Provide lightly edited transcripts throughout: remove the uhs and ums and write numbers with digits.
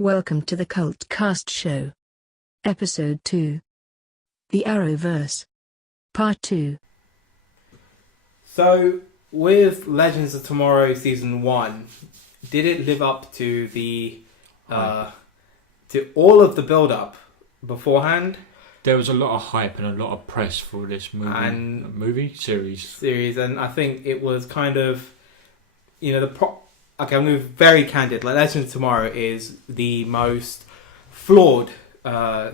Welcome to the Cult Cast Show. Episode 2. The Arrowverse. Part 2. So, with Legends of Tomorrow Season 1, did it live up to the to all of the build-up beforehand? There was a lot of hype and a lot of press for this movie series, and I think it was kind of, okay, I'm going to be very candid. Like, Legends of Tomorrow is the most flawed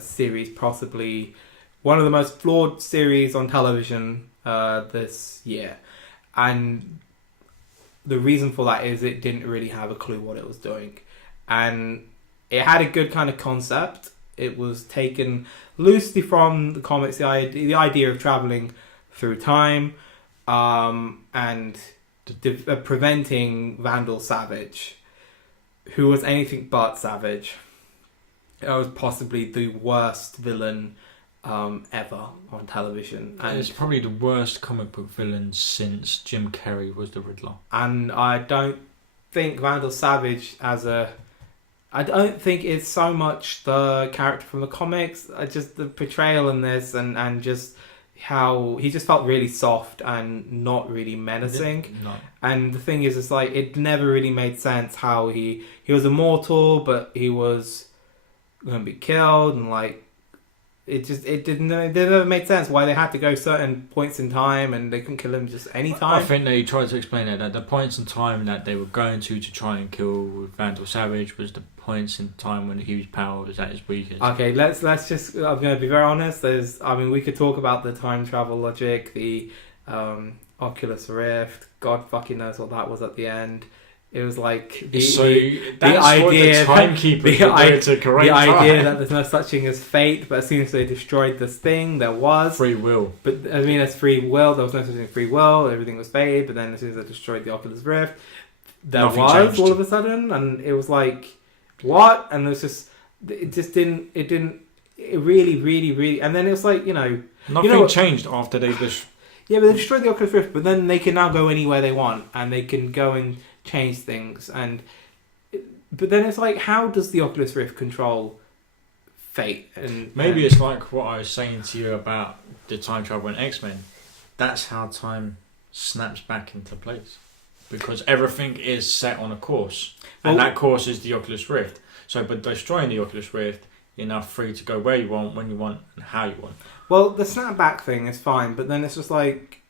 series, possibly one of the most flawed series on television this year. And the reason for that is it didn't really have a clue what it was doing. And it had a good kind of concept. It was taken loosely from the comics, the idea of traveling through time and preventing Vandal Savage, who was anything but savage. It was possibly the worst villain ever on television. And it's probably the worst comic book villain since Jim Carrey was the Riddler. And I don't think Vandal Savage I don't think it's so much the character from the comics, just the portrayal in this and just how he just felt really soft and not really menacing. No. And the thing is, it's like, it never really made sense how he was immortal, but he was going to be killed, and like, it never made sense why they had to go certain points in time and they couldn't kill him just any time. I think they tried to explain it, that the points in time that they were going to try and kill Vandal Savage was the points in time when his power was at its weakest. Okay, let's just, I'm going to be very honest, we could talk about the time travel logic, the Oculus Rift, God fucking knows what that was at the end. It was like the idea that there's no such thing as fate, but as soon as they destroyed this thing, there was free will. But I mean, as free will, there was no such thing as free will. Everything was fated. But then as soon as they destroyed the Oculus Rift, nothing changed all of a sudden, and it was like, what? And it was just, it really, and then it was like, nothing changed after they just. Yeah, but they destroyed the Oculus Rift, but then they can now go anywhere they want, and they can go and change things. But then it's like, how does the Oculus Rift control fate? And maybe it's like what I was saying to you about the time travel in X-Men. That's how time snaps back into place, because everything is set on a course, and that course is the Oculus Rift. So by destroying the Oculus Rift, you're now free to go where you want, when you want, and how you want. Well, the snapback thing is fine, but then it's just like,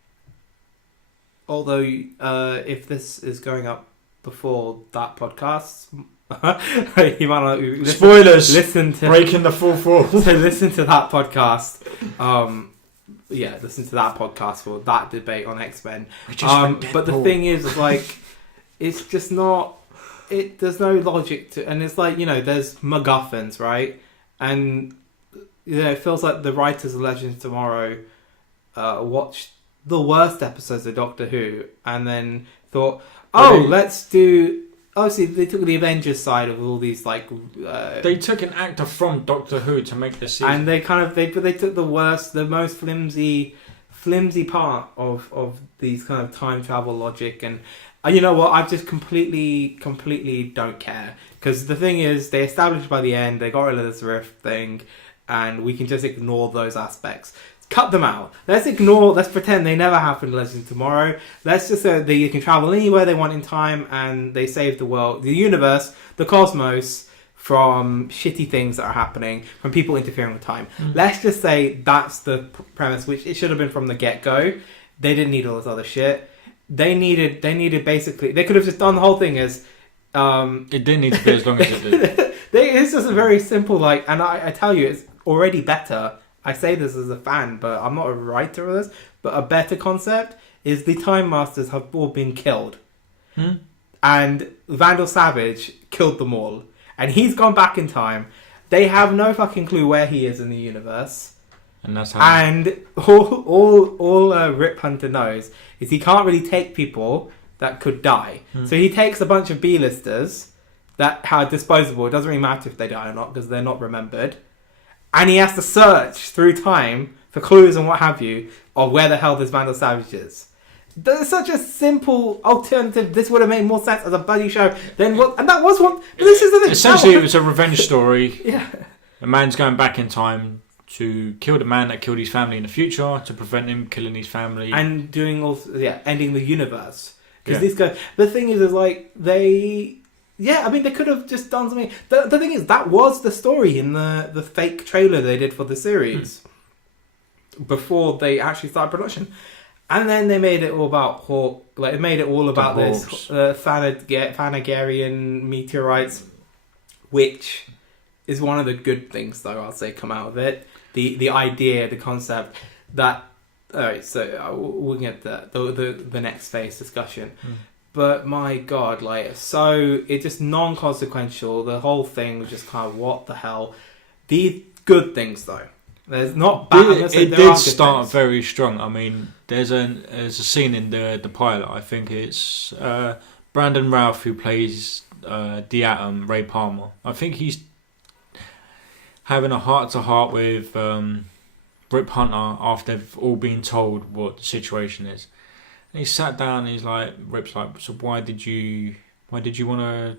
although if this is going up before that podcast, you might not spoilers. Listen to breaking the full four. So listen to that podcast. Listen to that podcast for that debate on X-Men. But the thing is, like, it's just not. There's no logic to, and it's like, there's MacGuffins, right? And it feels like the writers of Legends of Tomorrow watched the worst episodes of Doctor Who and then thought, let's do. Obviously, they took the Avengers side of all these, like. They took an actor from Doctor Who to make this season, and they took the worst, the most flimsy part of these kind of time travel logic, and you know what? I just completely don't care, because the thing is, they established by the end they got rid of this Rift thing, and we can just ignore those aspects. Cut them out. Let's pretend they never happened in Legends of Tomorrow. Let's just say they can travel anywhere they want in time, and they save the world, the universe, the cosmos, from shitty things that are happening, from people interfering with time. Let's just say that's the premise, which it should have been from the get-go. They didn't need all this other shit. They needed basically, they could have just done the whole thing as... it didn't need to be as long as it did. It's just a very simple, and I tell you, it's already better. I say this as a fan, but I'm not a writer of this, but a better concept is the Time Masters have all been killed. And Vandal Savage killed them all. And he's gone back in time. They have no fucking clue where he is in the universe. And that's how. And all Rip Hunter knows is he can't really take people that could die. So he takes a bunch of B-listers that are disposable. It doesn't really matter if they die or not, because they're not remembered. And he has to search through time for clues and what have you of where the hell this Vandal Savage is. There's such a simple alternative. This would have made more sense as a buddy show than what, and that was what. But this is the thing. Essentially, it was a revenge story. Yeah. A man's going back in time to kill the man that killed his family in the future to prevent him killing his family and doing also ending the universe because Yeah. this guy. The thing is like they. Yeah, I mean they could have just done something. The thing is that was the story in the fake trailer they did for the series before they actually started production. And then they made it all about Hawk. Like, it made it all about this Thanagarian meteorites, which is one of the good things, though, I'll say, come out of it. The idea, the concept that... Alright, so we'll get the next phase discussion. But my God, like, so it's just non-consequential. The whole thing was just kind of, what the hell? The good things, though. There's not bad. It did start very strong. I mean, there's a scene in the pilot. I think it's Brandon Routh who plays the Atom, Ray Palmer. I think he's having a heart-to-heart with Rip Hunter after they've all been told what the situation is. And he sat down and he's like, Rip's like, so why did you want to,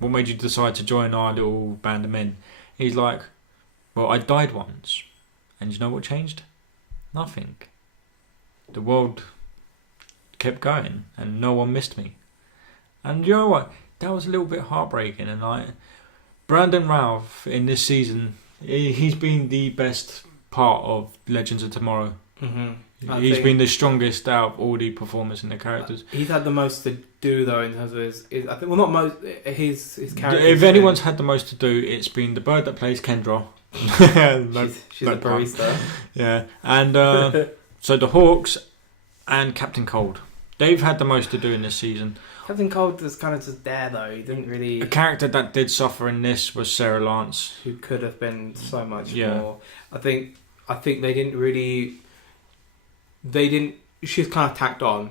what made you decide to join our little band of men? He's like, well, I died once. And you know what changed? Nothing. The world kept going and no one missed me. And you know what? That was a little bit heartbreaking. And like Brandon Routh in this season, he's been the best part of Legends of Tomorrow. Mm-hmm. He's been the strongest out of all the performers and the characters. He's had the most to do though in terms of his I think, well, not most, his character. If anyone's had the most to do, it's been the bird that plays Kendra. She's a barista. Yeah, and so the Hawks and Captain Cold, they've had the most to do in this season. Captain Cold was kind of just there though. He didn't really. A character that did suffer in this was Sarah Lance, who could have been so much more. I think they didn't really. She's kind of tacked on.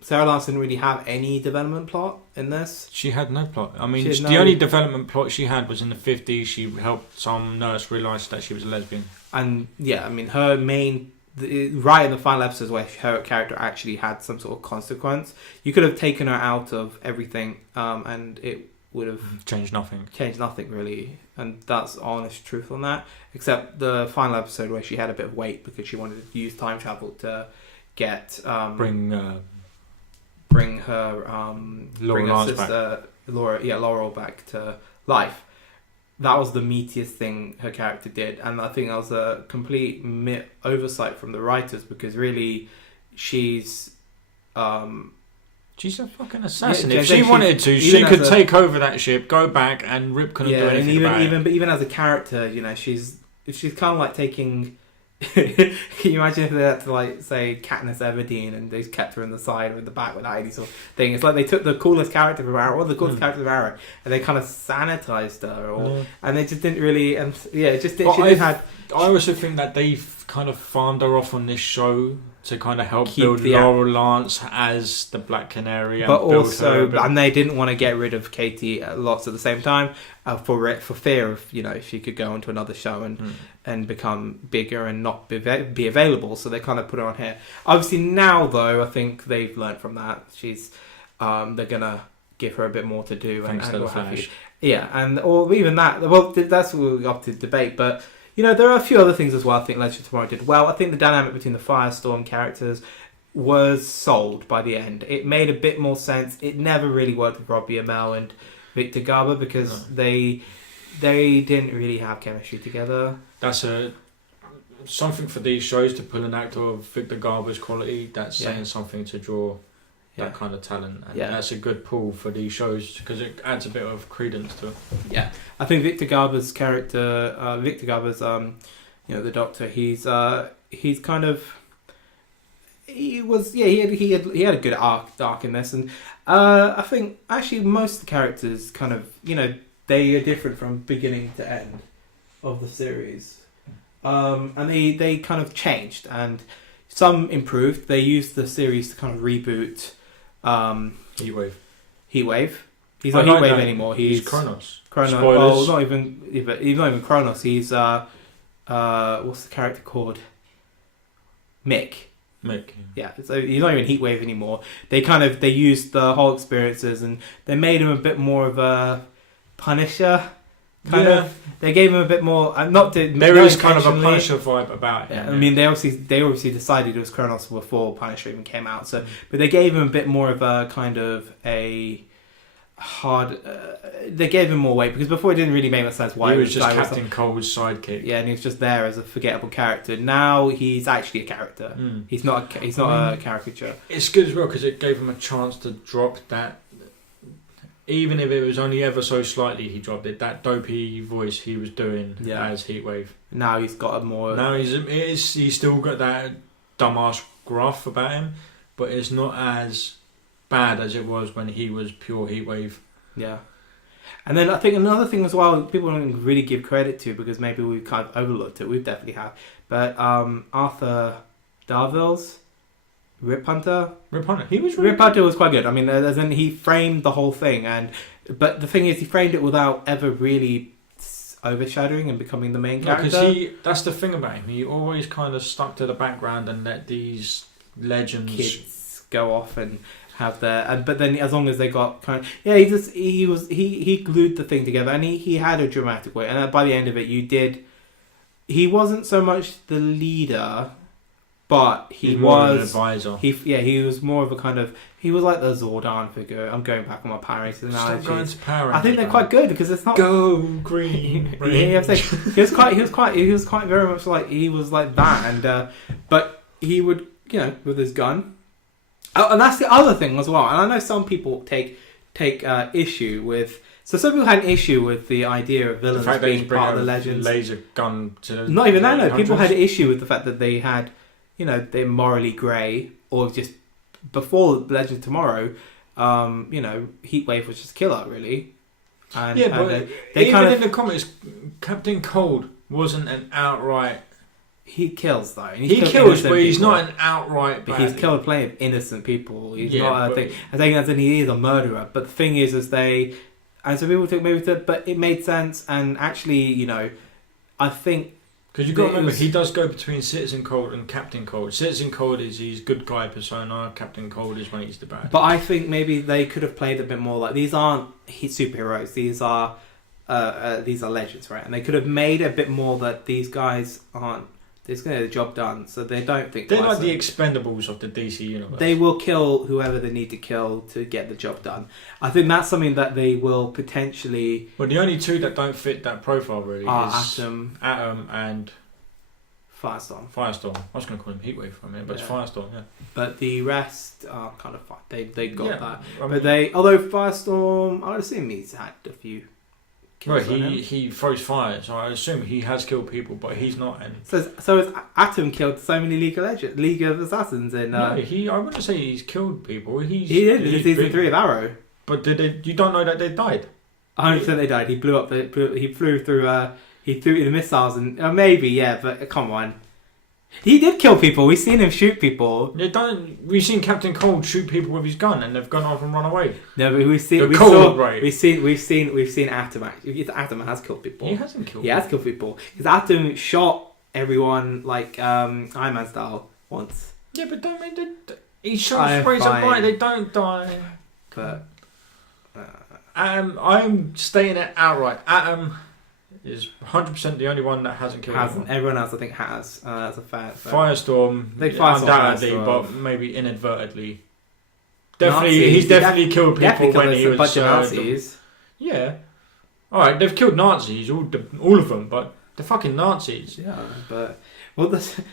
Sarah Lance didn't really have any development plot in this. She had no plot. I mean, the only development plot she had was in the 50s. She helped some nurse realise that she was a lesbian. And yeah, I mean, her main... right in the final episodes where her character actually had some sort of consequence, you could have taken her out of everything and it would have... Changed nothing, really. And that's honest truth on that. Except the final episode where she had a bit of weight because she wanted to use time travel to get... bring her sister Laurel back to life. That was the meatiest thing her character did, and I think that was a complete oversight from the writers because really she's a fucking assassin. If she wanted to, she could take over that ship, go back, and Rip couldn't do anything about it. But even as a character, you know, she's kind of like taking. Can you imagine if they had to like say Katniss Everdeen and they just kept her in the side or in the back without any sort of thing? It's like they took the coolest character from Arrow, or the coolest character of Arrow, and they kind of sanitized her, and they just didn't really. And it just didn't. I also think that they've kind of farmed her off on this show to kind of help build Laurel Lance as the Black Canary, but also, and they didn't want to get rid of Katie lots at the same time for fear of if she could go onto another show and become bigger and not be available, so they kind of put her on here. Obviously now though, I think they've learned from that. She's they're gonna give her a bit more to do and to the Flash. Or even that. Well, that's what we're up to debate, but. There are a few other things as well I think Legend of Tomorrow did well. I think the dynamic between the Firestorm characters was sold by the end. It made a bit more sense. It never really worked with Robbie Amell and Victor Garber because they didn't really have chemistry together. That's something for these shows to pull an actor of Victor Garber's quality. That's saying something to draw that kind of talent, and that's a good pull for these shows because it adds a bit of credence to it. Yeah, I think Victor Garber's character, the Doctor, he's kind of he had a good arc in this, and I think actually most of the characters kind of they are different from beginning to end of the series, and they kind of changed and some improved. They used the series to kind of reboot. Heatwave. He's not Heatwave anymore. He's Kronos. Well, not even Kronos. He's what's the character called? Mick. Mick. Yeah, so he's not even Heatwave anymore. They used the whole experiences and they made him a bit more of a Punisher. Kind of. They gave him a bit more. There is kind of a Punisher vibe about him. Yeah, I mean, they obviously decided it was Kronos before Punisher even came out. So, but they gave him a bit more of a kind of a hard. They gave him more weight because before it didn't really make much sense why he was just Captain Cold's sidekick. Yeah, and he was just there as a forgettable character. Now he's actually a character. He's not a caricature. It's good as well because it gave him a chance to drop that. Even if it was only ever so slightly, he dropped it. That dopey voice he was doing as Heatwave. Now he's got a more. Now he's still got that dumbass gruff about him, but it's not as bad as it was when he was pure Heatwave. Yeah, and then I think another thing as well, people don't really give credit to because maybe we've kind of overlooked it. We definitely have, but Arthur Darville's Rip Hunter. He was really Rip Hunter was quite good. I mean, as in he framed the whole thing, but the thing is, he framed it without ever really overshadowing and becoming the main character. Because that's the thing about him. He always kind of stuck to the background and let these legends kids go off and have their. But then, as long as they got kind of he glued the thing together, and he had a dramatic way. And by the end of it, he wasn't so much the leader. But he was more of an advisor. He was more of a kind of. He was like the Zordon figure. I'm going back on my Power Rangers analogies. Stop going to Power Rangers, I think they're quite good because it's not go green. Yeah, he was quite very much like he was like that, and but he would with his gun. Oh, and that's the other thing as well. And I know some people take issue with. So some people had an issue with the idea of villains being part of the legends. Laser gun to not even that. No, people had an issue with the fact that they had. They're morally grey, or just before Legend of Tomorrow, Heatwave was just killer, really. And, but even in the comics, Captain Cold wasn't an outright. He kills though. And he kills, but he's not an outright. But he's killed plenty of innocent people. He's not a thing. I think as in he is a murderer. But the thing is, and so people took maybe but it made sense. And actually, I think. Because you've got to remember, he does go between Citizen Cold and Captain Cold. Citizen Cold is his good guy persona. Captain Cold is when he's the bad. But I think maybe they could have played a bit more like these aren't superheroes. These are legends, right? And they could have made a bit more that these guys aren't. They're going to get the job done, so they don't think. They're like the Expendables of the DC universe. They will kill whoever they need to kill to get the job done. I think that's something that they will potentially. Well, the only two that don't fit that profile really are is Atom and Firestorm. I was going to call him Heatwave for a minute, but it's Firestorm. Yeah. But the rest are kind of fine. They got that. I mean, although Firestorm, I would assume he's had a few. Right, he throws fire, so I assume he has killed people, but he's not. So has Atom killed so many League of Assassins in? No, I wouldn't say he's killed people. He did in season 3 of Arrow. But you don't know that they died. 100% they died. He blew up. He flew through. He threw the missiles and maybe but come on. He did kill people. We've seen him shoot people. We've seen Captain Cold shoot people with his gun, and they've gone off and run away. No, but we've seen Atom. Atom has killed people. He hasn't killed. He has killed people because Atom shot everyone like Iron Man style once. Yeah, but he shot sprays up right. They don't die. But I'm stating it outright. Atom is 100% the only one that hasn't killed anyone. Everyone else, I think, has. That's a fact. Firestorm, undoubtedly, but maybe inadvertently. Definitely, he's definitely killed people when he was. A bunch of Nazis. Yeah. All right, they've killed Nazis, all of them, but they're fucking Nazis. Yeah, but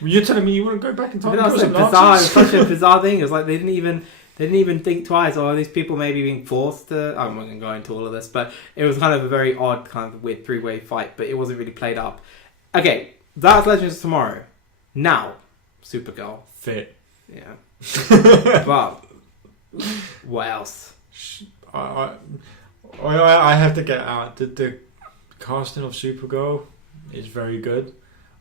you're telling me you wouldn't go back in time? That's bizarre. It's such a bizarre thing. It was like they didn't even think twice. Or are these people maybe being forced to? I'm not going to go into all of this, but it was kind of a very odd, kind of weird 3-way fight. But it wasn't really played up. Okay, that's Legends of Tomorrow. Now, Supergirl. Fit. Yeah. But what else? I have to get out. The casting of Supergirl is very good.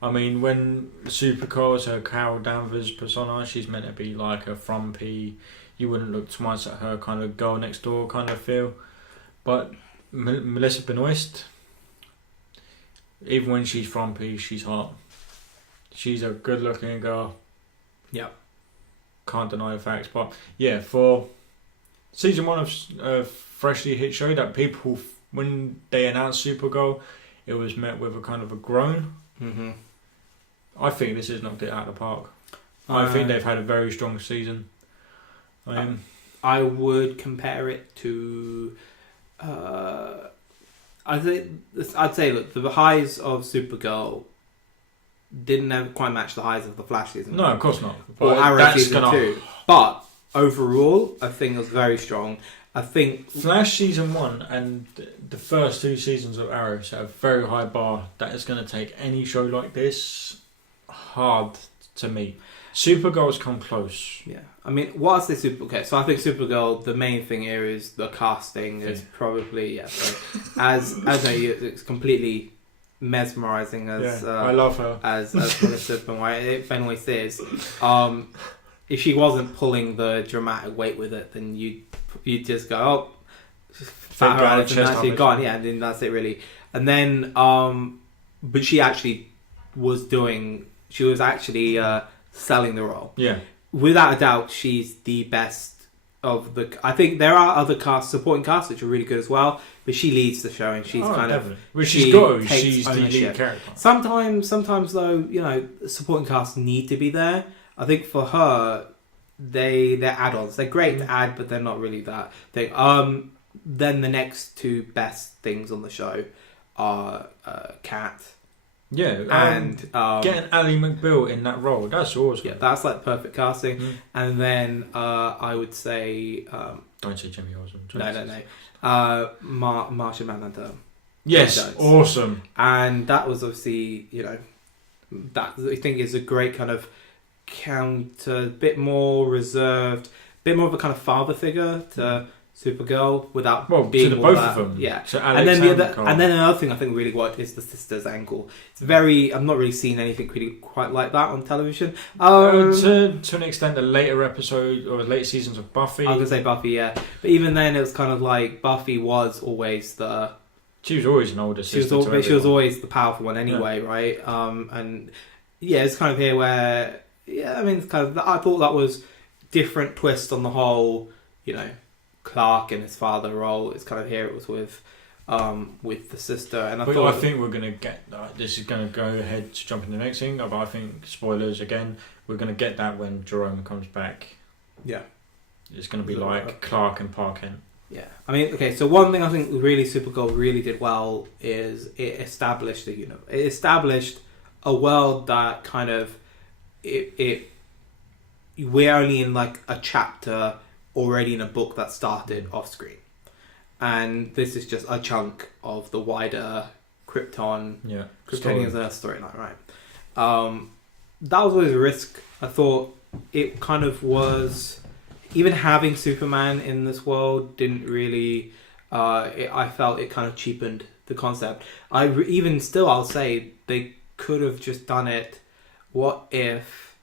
I mean, when Supergirl is her Carol Danvers persona, she's meant to be like a frumpy, you wouldn't look twice at her kind of girl next door kind of feel. But Melissa Benoist, even when she's frumpy, she's hot. She's a good looking girl. Yeah. can't deny the facts. But yeah, for season 1 of freshly hit show, that people, when they announced Supergirl, it was met with a kind of a groan. Mm-hmm. I think this has knocked it out of the park. I think they've had a very strong season. I would compare it to. I'd say, look, the highs of Supergirl didn't quite match the highs of the Flash season. No, of course not. Or Arrow season 2. But overall, I think it was very strong. I think Flash season 1 and the first 2 seasons of Arrow set a very high bar that is going to take any show like this hard to meet. Supergirl's come close. Yeah, I mean, what I say okay, so I think Supergirl, the main thing here is the casting is probably so as it's completely mesmerizing as I love her as Melissa Benoist is. If she wasn't pulling the dramatic weight with it, then you'd just go, fat her out and actually gone, yeah, and then that's it really. And then but she actually was actually selling the role. Yeah. Without a doubt, she's the best of the. I think there are other supporting casts which are really good as well, but she leads the show and she's definitely. Well, she's the lead character. Sometimes though, supporting casts need to be there. I think for her, they're add-ons. They're great to add, but they're not really that thing. Then the next 2 best things on the show are Kat. Yeah, and getting Ally McBeal in that role, that's awesome. Yeah, that's like perfect casting. And then I would say don't say Jimmy Olsen. No. Martian Manhunter. Yes, awesome. And that was obviously that I think is a great kind of counter, bit more reserved, bit more of a kind of father figure to Supergirl without being to the all both that. of them. Yeah, So and then another thing I think really worked is the sisters angle. It's very. I've not really seen anything really quite like that on television. To an extent, the later episode or later seasons of Buffy. I was gonna say Buffy, yeah, but even then it was kind of like Buffy was always the. She was always an older sister. She was always the powerful one anyway, right? And yeah, it's kind of here where I mean, it's kind of. I thought that was different twist on the whole, Clark and his father role. It's kind of here it was with the sister, and I think we're gonna get this is gonna go ahead to jump into the next thing. But I think spoilers again. We're gonna get that when Jerome comes back. Yeah, it's gonna be like Clark and Park Kent. Yeah, I mean, okay. So one thing I think really Supergirl really did well is it established the universe. It established a world that kind of we're only in like a chapter already in a book that started off screen, and this is just a chunk of the wider Kryptonians Earth storyline, right? That was always a risk. I thought it kind of was, even having Superman in this world didn't really. I felt it kind of cheapened the concept. I'll say they could have just done it. What if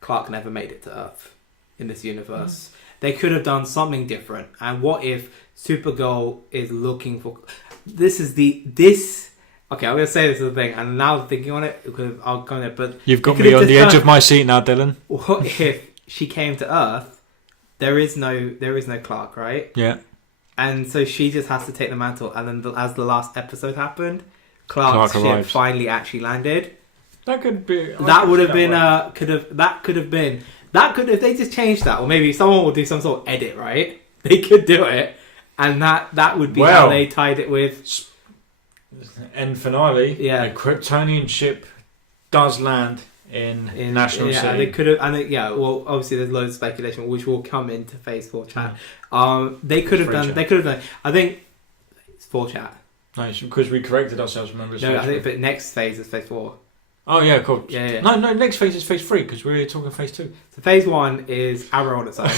Clark never made it to Earth in this universe? They could have done something different. And what if Supergirl is looking for... Okay, I'm going to say this is the thing, and now thinking on it, because I'll go there, but... You've got me on the edge of my seat now, Dylan. What if she came to Earth, there is no Clark, right? Yeah. And so she just has to take the mantle, and then as the last episode happened, Clark's ship arrives. finally actually landed. That could be... If they just changed that, or maybe someone will do some sort of edit, right? They could do it, and that would be how they tied it with end finale. Yeah, a Kryptonian ship does land in National City. They could have, well, obviously there's loads of speculation which will come into Phase 4 chat. They could have done. I think it's 4 chat. Nice, because we corrected ourselves. Remember? No, I think but next phase is Phase 4. Oh yeah, cool. Yeah. No, next phase is Phase 3 because we're talking Phase 2. So Phase 1 is Arrow on its own.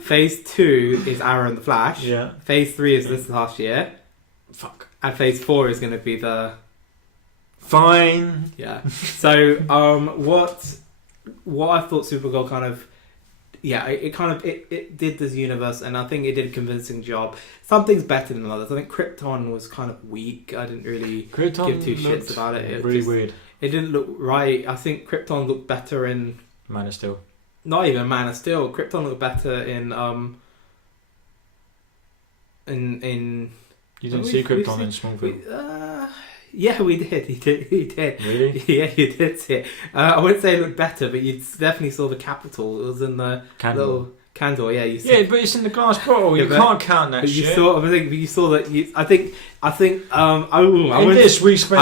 Phase 2 is Arrow and the Flash. Yeah. Phase 3 is this last year. Fuck. And Phase 4 is going to be the... Fine. Yeah. So what I thought Supergirl kind of... Yeah, it did this universe, and I think it did a convincing job. Some things better than others. I think Krypton was kind of weak. I didn't really give 2 shits about it. Really weird. It didn't look right. I think Krypton looked better in Man of Steel. Not even Man of Steel. Krypton looked better in You didn't see Krypton in Smallville? Yeah, we did. You did. Really? Yeah, you did see it. I wouldn't say it looked better, but you definitely saw the capital. It was in the little candle. Yeah, you. Yeah, but it's in the glass bottle. You can't count that shit. You saw that. I think. I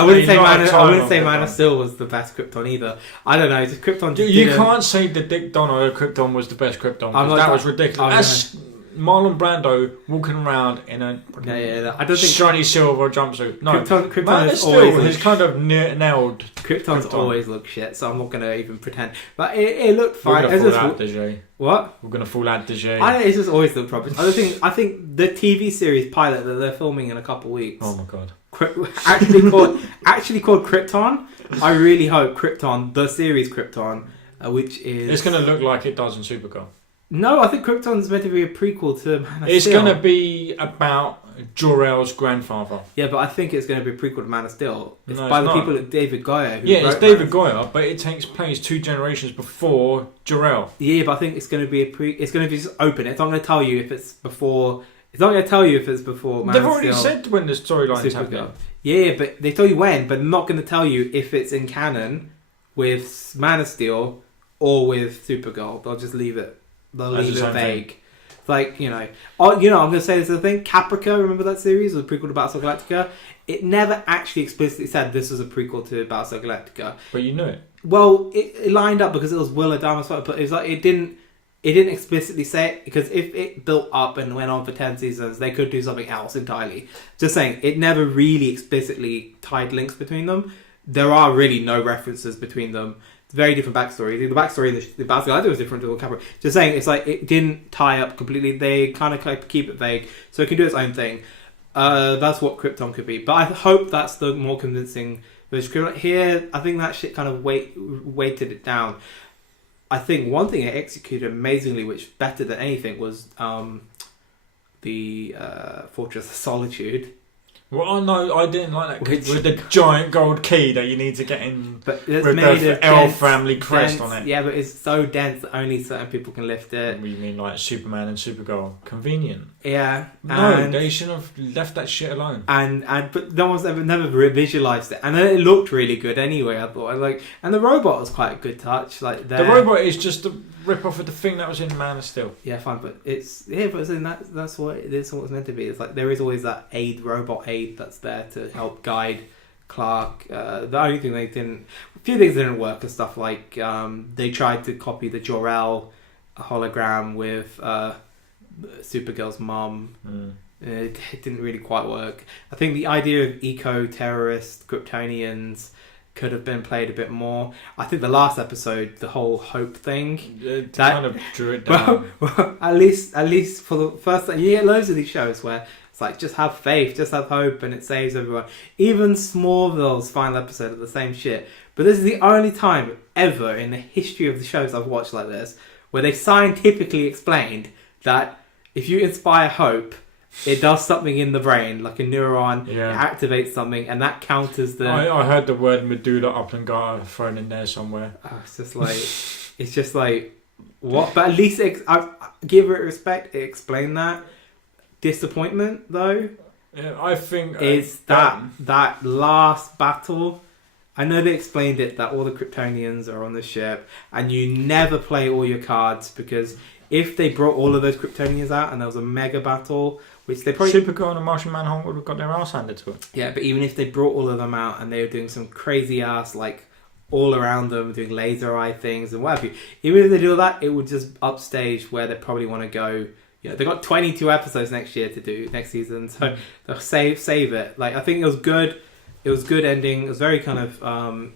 wouldn't say Man of Steel was the best Krypton either. I don't know. Just Krypton. You can't say the Dick Donner Krypton was the best Krypton. That was ridiculous. Marlon Brando walking around in a I don't think shiny silver jumpsuit. No, Krypton Man of Steel has kind of nailed. Krypton's always looked shit, so I'm not going to even pretend. But it looked fine. We're going to fall out, Dijei. What? We're going to fall out, Dijei. I know, it's just always looked rubbish. I think the TV series pilot that they're filming in a couple of weeks. Oh my god! Actually called Krypton. I really hope Krypton, the series Krypton, which is it's going to look like it does in Supergirl. No, I think Krypton's meant to be a prequel to Man of Steel. It's going to be about Jor-El's grandfather. Yeah, but I think it's going to be a prequel to Man of Steel. It's by the people at David Goyer. It's David Goyer, but it takes place 2 generations before Jor-El. Yeah, but I think it's going to be it's going to be just open. It's not going to tell you if it's before. It's not going to tell you if it's before Man of Steel. They've already said when the storyline is happening. Yeah, but they tell you when, but not going to tell you if it's in canon with Man of Steel or with Supergirl. They'll just leave it. They'll leave it vague. Like, I'm going to say this other thing. Caprica, remember that series? It was a prequel to Battlestar Galactica. It never actually explicitly said this was a prequel to Battlestar Galactica. But you knew it. Well, it lined up because it was Will Adama's fight, but it was like it didn't explicitly say it, because if it built up and went on for 10 seasons, they could do something else entirely. Just saying, it never really explicitly tied links between them. There are really no references between them. Very different backstory. The backstory in the Battlestar Galactica was different to the Caprica. Just saying, it's like it didn't tie up completely. They kind of keep it vague, so it can do its own thing. That's what Krypton could be. But I hope that's the more convincing version. Here, I think that shit kind of weighted it down. I think one thing it executed amazingly, which better than anything, was the Fortress of Solitude. Well, no, I didn't like that with the giant gold key that you need to get in, but with the L family crest on it. Yeah, but it's so dense that only certain people can lift it. What, you mean like Superman and Supergirl? Convenient. Yeah. No, they should have left that shit alone. But no one's never visualised it, and then it looked really good anyway. I thought and the robot was quite a good touch. Like the robot is just a rip off of the thing that was in Man of Steel. Yeah, fine, but that's what it's meant to be. It's like there is always that robot aid that's there to help guide Clark. The only thing a few things didn't work and stuff like they tried to copy the Jor-El hologram with Supergirl's mum. It didn't really quite work. I think the idea of eco-terrorist Kryptonians could have been played a bit more. I think the last episode, the whole hope thing, that kind of drew it down. Well, at least for the first time, you get loads of these shows where it's like, just have faith, just have hope, and it saves everyone. Even Smallville's final episode of the same shit. But this is the only time ever in the history of the shows I've watched like this where they scientifically explained that if you inspire hope, it does something in the brain, like a neuron. It activates something, and that counters the. I heard the word medulla oblongata thrown in there somewhere. Oh, it's just like what? But at least I give it respect. It explained that. Disappointment though. Yeah, I think is that last battle. I know they explained it that all the Kryptonians are on the ship, and you never play all your cards, because if they brought all of those Kryptonians out and there was a mega battle, which they probably Supergirl and the Martian Manhunter would have got their ass handed to it. Yeah, but even if they brought all of them out and they were doing some crazy ass like all around them doing laser eye things and what have you, even if they do all that, it would just upstage where they probably want to go. They've got 22 episodes next year to do next season, so they'll save it. Like, I think it was good. It was good ending. It was very kind of I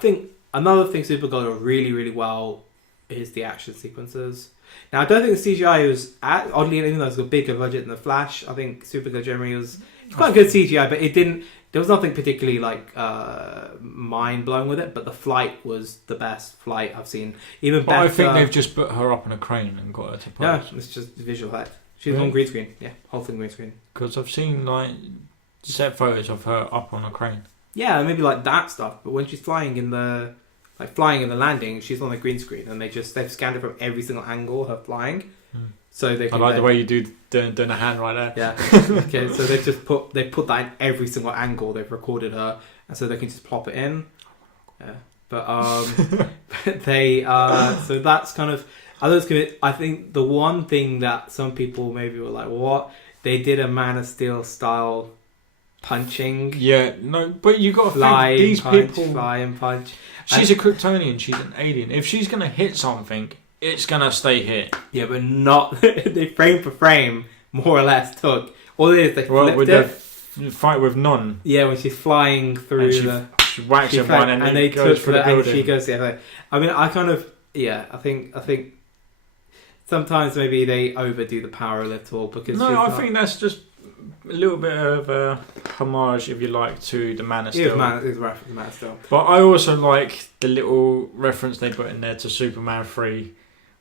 think another thing Supergirl did really, really well is the action sequences. Now, I don't think the CGI was oddly, even though it's got a bigger budget than the Flash, I think Supergirl generally was quite good CGI, but it didn't. There was nothing particularly like mind blowing with it, but the flight was the best flight I've seen. Even better. I think they've just put her up on a crane and got her to pose. No, it's just visual effect. She's on green screen. Yeah, whole thing green screen. Because I've seen like set photos of her up on a crane. Yeah, maybe like that stuff. But when she's flying in the like flying and the landing. She's on the green screen, and they've scanned her from every single angle her flying. So they I can like the way you doing a hand right there. Yeah. Okay. So they put that in every single angle. They've recorded her, and so they can just plop it in. Yeah. But they so that's kind of. I think the one thing that some people maybe were like, what? They did a Man of Steel style punching. Yeah, no, but you got to think these people. Fly and punch. She's a Kryptonian. She's an alien. If she's gonna hit something, it's gonna stay hit. Yeah, but not they frame for frame more or less took. All it is they flipped with it. The fight with Non. Yeah, when she's flying through she whacks at one and they goes took for the building. and she goes. Yeah, I mean, I kind of I think. Sometimes maybe they overdo the power a little because I think that's just a little bit of a homage, if you like, to the Man of Steel. It was a reference to Man of Steel. But I also like the little reference they put in there to Superman 3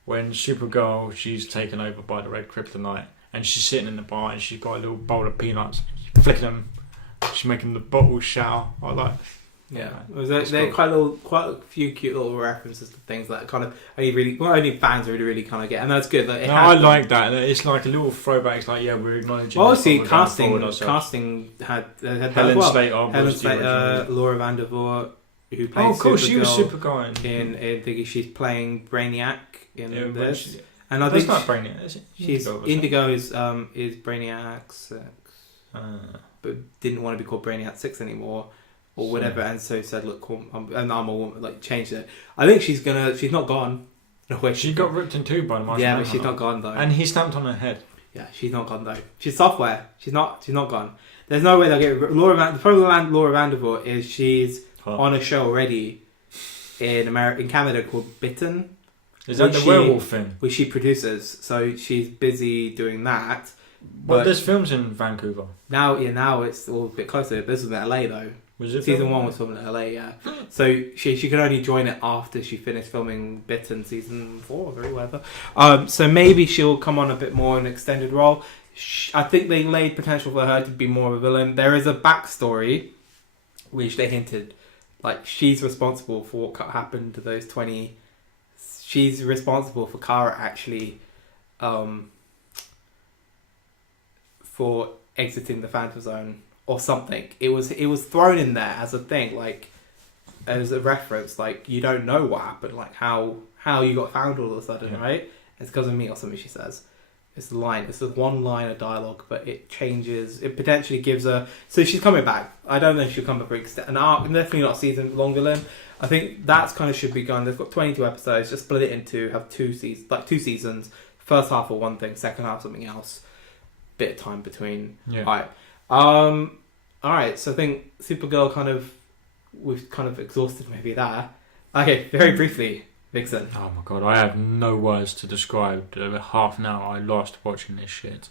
when Supergirl, she's taken over by the red kryptonite and she's sitting in the bar and she's got a little bowl of peanuts, she's flicking them, she's making the bottles shower. I like. Yeah, they're quite a few cute little references to things that kind of only fans really kind of get, and that's good. Like, I like that. It's like a little throwback. It's like, yeah, we're acknowledging. Well, obviously, casting had Helen Slater, Laura Vandervoort, who plays. Oh, of course, she was Supergirl in Thingy. She's playing Brainiac in this, and I think that's not Brainiac. Is it? She's Indigo is Brainiac 6, but didn't want to be called Brainiac 6 anymore. Or whatever, and so said, "Look, I'm a woman." Like, changed it. I think she's not gone. No way. She got ripped in two by the Martian. Yeah, but she's not gone though. And he stamped on her head. Yeah, she's not gone though. She's software. She's not gone. There's no way they'll get the problem. Laura Vandervoort is she's on a show already in Canada called Bitten. Is that the werewolf thing? Which she produces. So she's busy doing that. But there's films in Vancouver. Now it's all a bit closer. This was in LA though. Was it season 1 was filmed in LA, yeah. So she could only join it after she finished filming Bitten season 4 or 3, whatever. So maybe she'll come on a bit more in an extended role. I think they laid potential for her to be more of a villain. There is a backstory, which they hinted, like she's responsible for what happened to those 20. She's responsible for Kara actually, for exiting the Phantom Zone. Or something. It was thrown in there as a thing, like as a reference. Like, you don't know what happened, like how you got found all of a sudden, right? It's because of me or something. She says it's the line. It's the one line of dialogue, but it changes. It potentially gives her. So she's coming back. I don't know if she'll come back for an arc. Definitely not season longer than. I think that's kind of should be gone. They've got 22 episodes. Just split it into have two seasons. First half of one thing, second half something else. Bit of time between. Yeah. All right. So I think Supergirl we've kind of exhausted maybe that. Okay, very briefly, Vixen. Oh my god, I have no words to describe the half an hour I lost watching this shit.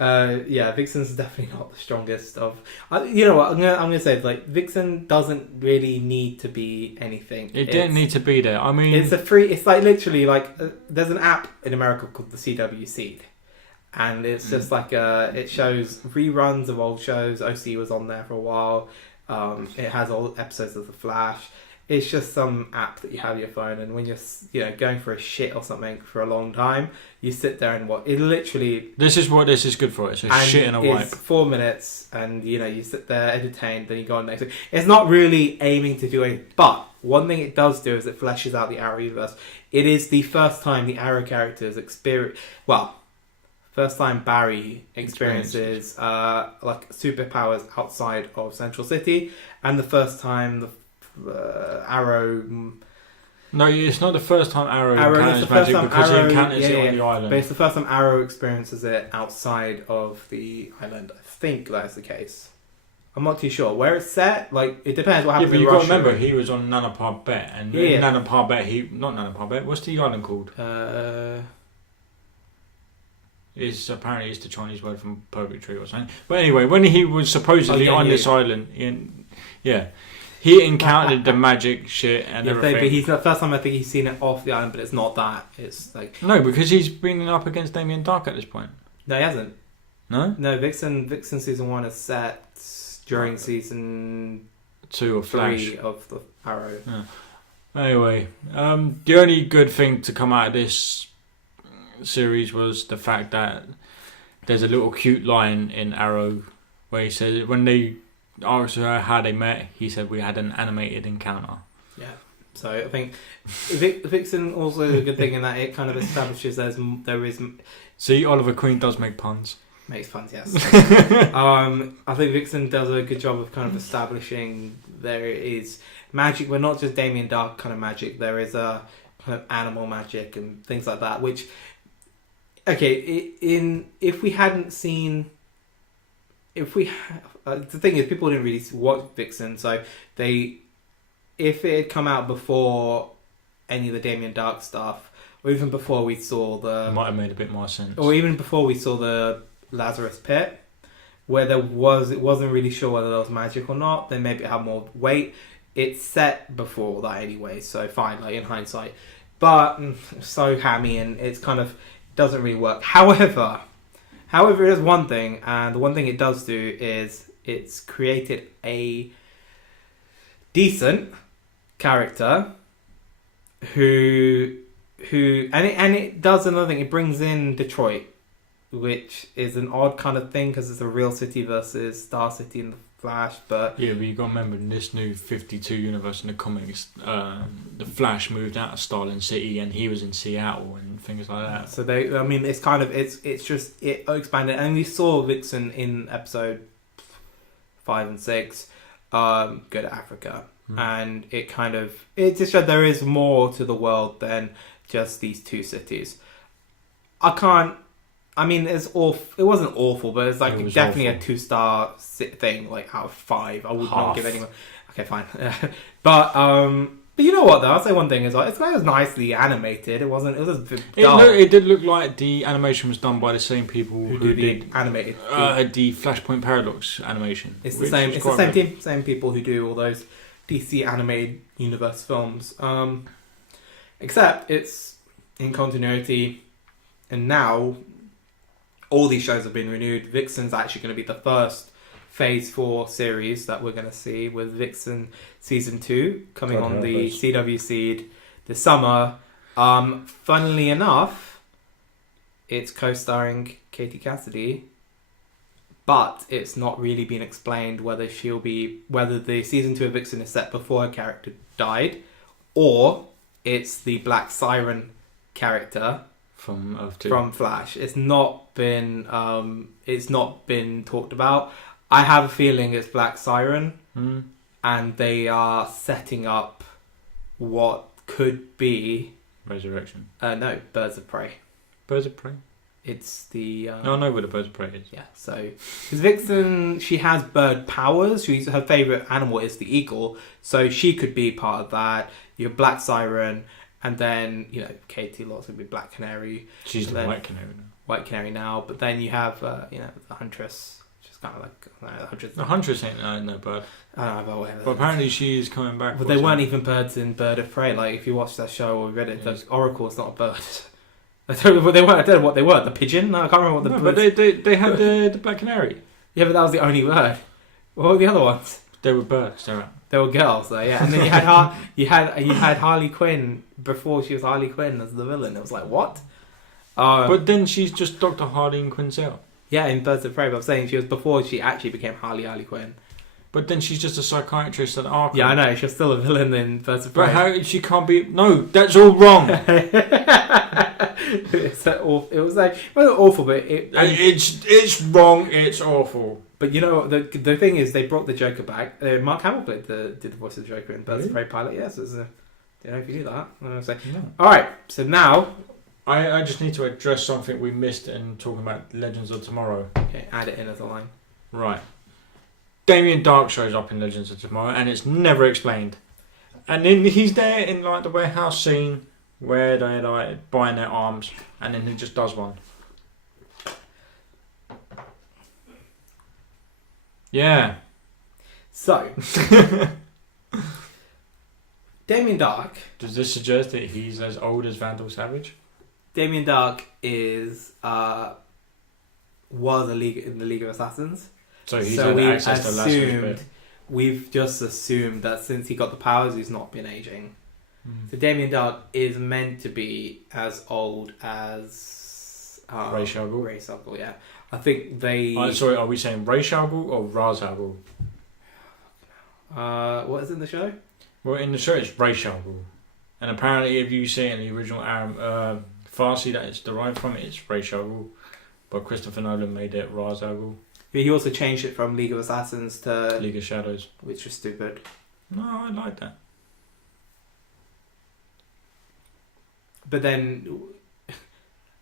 Yeah, Vixen's definitely not the strongest of. You know what? I'm gonna say, like, Vixen doesn't really need to be anything. It didn't need to be there. I mean, it's like literally like there's an app in America called the CW Seed. And it's just like it shows reruns of old shows. OC was on there for a while. It has all episodes of The Flash. It's just some app that you have on your phone, and when you're going for a shit or something for a long time, you sit there and watch. It literally. This is what this is good for. It's a shit and a wipe. It's 4 minutes, and you sit there entertained. Then you go on next week. It's not really aiming to do anything, but one thing it does do is it fleshes out the Arrowverse. It is the first time the Arrow characters experience. Well. First time Barry experiences like superpowers outside of Central City, and the first time the Arrow. No, it's not the first time Arrow encounters magic because he encounters it on the island. But it's the first time Arrow experiences it outside of the island. I think that's the case. I'm not too sure where it's set. Like, it depends what happens. Yeah, but in you've got to Russia. remember he was on Nana Parbat, and Nana Parbat, not Nana Parbat. What's the island called? It's the Chinese word from purgatory or something. But anyway, when he was supposedly on this island, he encountered the magic shit and everything. But he's the first time I think he's seen it off the island, but it's not that. It's like no, because he's been up against Damien Dark at this point. No, he hasn't. No, Vixen season 1 is set during season 2 of Flash. 3 of the Arrow. Yeah. Anyway, the only good thing to come out of this series was the fact that there's a little cute line in Arrow where he says when they asked her how they met, he said we had an animated encounter. Yeah. So I think Vixen also is a good thing in that it kind of establishes there is. See, Oliver Queen does make puns. Makes puns, yes. I think Vixen does a good job of kind of establishing there is magic, but not just Damien Dark kind of magic. There is a kind of animal magic and things like that. Which, okay, if we hadn't seen, the thing is, people didn't really watch Vixen, so if it had come out before any of the Damien Dark stuff, or even before we saw it might have made a bit more sense. Or even before we saw the Lazarus Pit, where it wasn't really sure whether there was magic or not, then maybe it had more weight. It's set before that anyway, so fine, like in hindsight. But so hammy, and it's kind of doesn't really work. However, it is one thing, and the one thing it does do is it's created a decent character who it does another thing. It brings in Detroit, which is an odd kind of thing because it's a real city versus Star City in the Flash. But yeah, but you got to remember in this new 52 universe in the comics, the Flash moved out of Starling City and he was in Seattle and things like that. So it's kind of it's just it expanded, and we saw Vixen in episode 5 and 6 go to Africa. And it just showed there is more to the world than just these two cities. It wasn't awful, but it's like definitely awful. A 2-star thing, like out of 5. I would not give anyone. Okay, fine. But you know what though? I'll say one thing is like it was nicely animated. It was a bit dull. It did look like the animation was done by the same people who did animated the Flashpoint Paradox animation. It's the same. It's the same team, same people who do all those DC animated universe films. Except it's in continuity, and now all these shows have been renewed. Vixen's actually going to be the first Phase 4 series that we're going to see, with Vixen Season 2 coming on the CW Seed this summer. Funnily enough, it's co-starring Katie Cassidy, but it's not really been explained whether the Season 2 of Vixen is set before her character died, or it's the Black Siren character from Earth 2. From Flash. It's not been talked about. I have a feeling it's Black Siren, and they are setting up what could be Resurrection. No, Birds of Prey. Birds of Prey. It's the. No, I know where the Birds of Prey is. Yeah, so because Vixen, she has bird powers. Her favorite animal is the eagle, so she could be part of that. You have Black Siren. And then, Katie Lot's going to be Black Canary. She's the White Canary now. White Canary now. But then you have, the Huntress. Which is kind of like... the Huntress. The Huntress ain't no bird. I don't know, but whatever. But apparently she is coming back. But they weren't even birds in Bird of Prey. Like, if you watch that show or read it, the Oracle's not a bird. I don't know what they were. The pigeon? No, I can't remember what the... No, but they had the Black Canary. Yeah, but that was the only bird. What were the other ones? They were birds, they were. They were girls, though, yeah. And then you had Harley Quinn before she was Harley Quinn as the villain. It was like, what? But then she's just Dr. Harleen Quinzel. Yeah, in Birds of Prey. But I'm saying she was before she actually became Harley Quinn. But then she's just a psychiatrist at Arkham. Yeah, I know. She's still a villain in Birds of Prey. But how she can't be? No, that's all wrong. It was awful, but it's wrong. It's awful. But the thing is, they brought the Joker back. Mark Hamill did the voice of the Joker in Birds of Prey pilot. Yes, I don't know if you knew that. All right, so now I just need to address something we missed in talking about Legends of Tomorrow. Okay, add it in as a line. Right. Damien Dark shows up in Legends of Tomorrow, and it's never explained. And then he's there in like the warehouse scene where they're like buying their arms, and then he just does one. Yeah. So, Damien Dark. Does this suggest that he's as old as Vandal Savage? Damien Dark was in the League of Assassins. So he's had access to Lazarus Pit. We've just assumed that since he got the powers, he's not been aging. So Damien Darhk is meant to be as old as Ra's al Ghul. Ra's al Ghul, yeah. I think they. Sorry, are we saying Ra's al Ghul or Ra's al Ghul? What is in the show? Well, in the show it's Ra's al Ghul, and apparently if you see it in the original Farsi that it's derived from, it's Ra's al Ghul, but Christopher Nolan made it Ra's al Ghul. He also changed it from League of Assassins to League of Shadows, which was stupid. No, I like that. But then,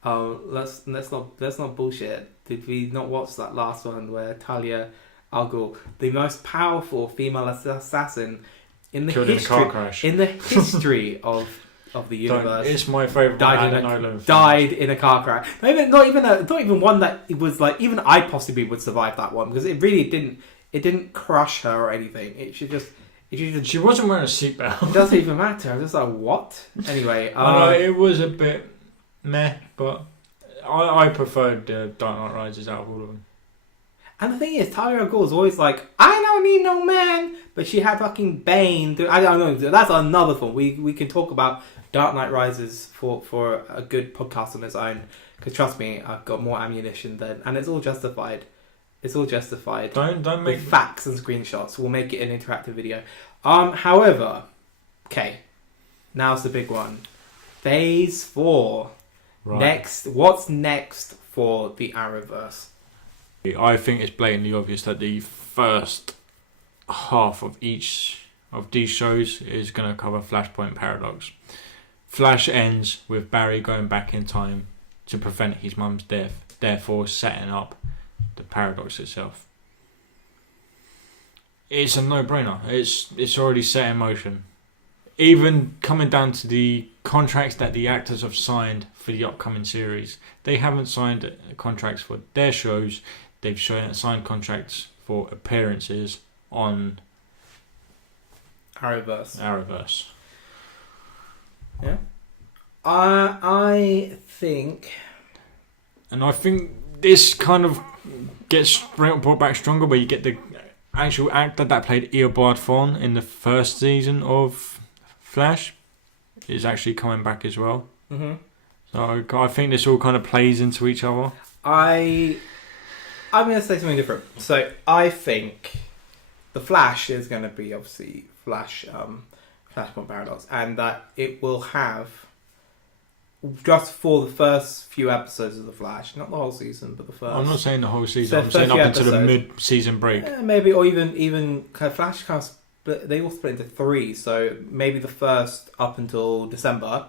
let's not bullshit. Did we not watch that last one where Talia al Ghul, the most powerful female assassin in the Killed history in a car crash. in the history of the universe? It's my favourite. Died in a car crash. Not even one that it was like. Even I possibly would survive that one because it really didn't. It didn't crush her or anything. She wasn't wearing a seatbelt. It doesn't even matter. I'm just like, what? Anyway. I know, it was a bit meh, but I preferred Dark Knight Rises out of all of them. And the thing is, Talia al Ghul is always like, I don't need no man. But she had fucking Bane. I don't know. That's another thing. We can talk about Dark Knight Rises for a good podcast on its own. Because trust me, I've got more ammunition than... And it's all justified. It's all justified. Don't make... With facts and screenshots. We'll make it an interactive video. However, okay. Now's the big one. Phase 4. Right. What's next for the Arrowverse? I think it's blatantly obvious that the first half of each of these shows is going to cover Flashpoint Paradox. Flash ends with Barry going back in time to prevent his mum's death, therefore setting up the paradox itself. It's a no-brainer. It's already set in motion. Even coming down to the contracts that the actors have signed for the upcoming series, they haven't signed contracts for their shows. They've signed contracts for appearances on Arrowverse. Yeah. I think... And I think this kind of gets brought back stronger, where you get the actual actor that played Eobard Thawne in the first season of Flash is actually coming back as well. Mm-hmm. So I think this all kind of plays into each other. I'm going to say something different. So I think the Flash is going to be obviously Flashpoint Paradox, and that it will have, just for the first few episodes of the Flash, not the whole season, but the first. I'm not saying the whole season. So I'm saying up into the mid-season break. Maybe, or even Flash kind of split. They all split into 3, so maybe the first up until December.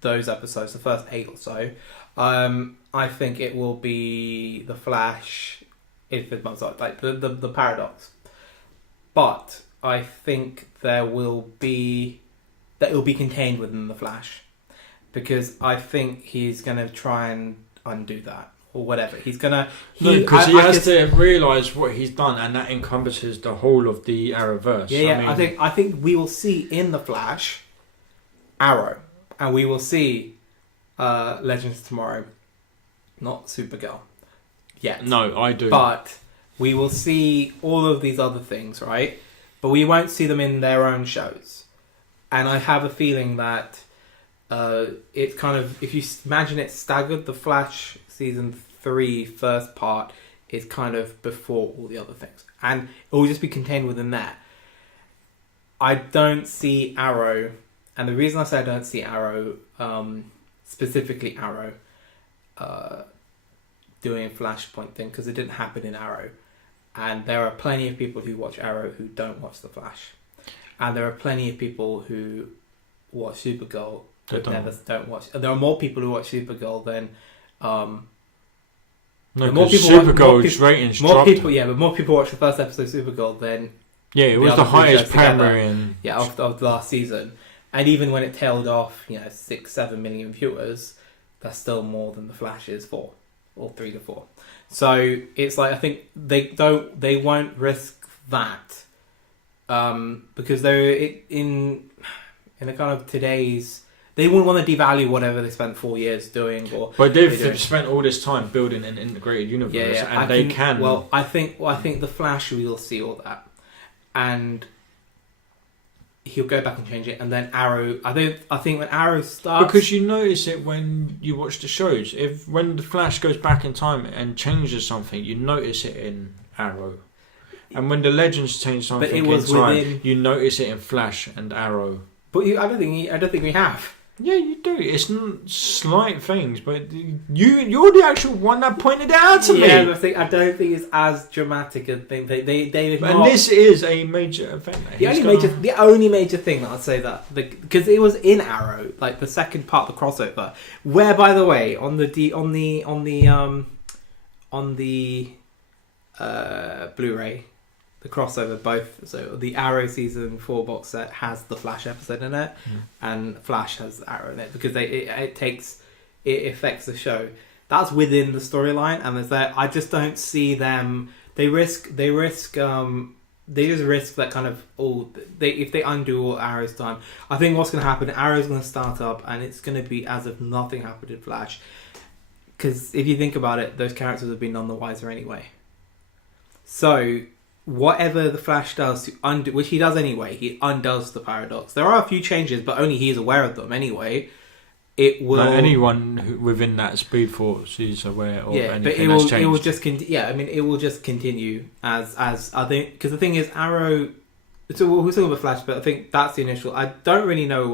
Those episodes, the first 8 or so. I think it will be the Flash in 5 months, like the Paradox. But I think it will be contained within the Flash, because I think he's going to try and undo that or whatever. Because he has to realise what he's done, and that encompasses the whole of the Arrowverse. Yeah, I think we will see in the Flash Arrow, and we will see Legends of Tomorrow, not Supergirl yet. No, I do. But we will see all of these other things, right? But we won't see them in their own shows. And I have a feeling that it's kind of, if you imagine it staggered, the Flash season 3 first part is kind of before all the other things. And it will just be contained within that. I don't see Arrow, and the reason I say I don't see Arrow, specifically Arrow, doing a Flashpoint thing, because it didn't happen in Arrow. And there are plenty of people who watch Arrow who don't watch The Flash. And there are plenty of people who watch Supergirl who don't watch. There are more people who watch Supergirl than... no, because Supergirl's ratings dropped. But more people watch the first episode of Supergirl than... Yeah, it was the highest primary of the last season. And even when it tailed off, 6-7 million viewers, that's still more than The Flash is 4. Or 3 to 4. So it's like, I think they won't risk that, because they're in a kind of today's, they wouldn't want to devalue whatever they spent 4 years doing. But they've spent all this time building an integrated universe, and they can. Well, I think the Flash, we will see all that, and he'll go back and change it, and then Arrow. I think when Arrow starts, because you notice it when you watch the shows. When the Flash goes back in time and changes something, you notice it in Arrow. And when the Legends change something in time, you notice it in Flash and Arrow. But I don't think we have. Yeah, you do. It's slight things, but you're the actual one that pointed it out to me. Yeah, I don't think it's as dramatic a thing. And this is a major event. The only major thing that I'd say because it was in Arrow, like the second part of the crossover, where, by the way, on the Blu-ray, the crossover, so the Arrow season 4 box set has the Flash episode in it, and Flash has Arrow in it because it affects the show. That's within the storyline, and I just don't see them. They just risk that kind of if they undo all Arrow's time. I think what's going to happen, Arrow's going to start up, and it's going to be as if nothing happened in Flash. Because if you think about it, those characters have been none the wiser anyway. So whatever the Flash does to undo, which he does anyway, he undoes the paradox. There are a few changes, but only he is aware of them anyway. It will. Anyone within that Speed Force is aware of anything but that's changed. It will just it will just continue as I think, because the thing is, Arrow. So we're talking about Flash, but I think that's the initial. I don't really know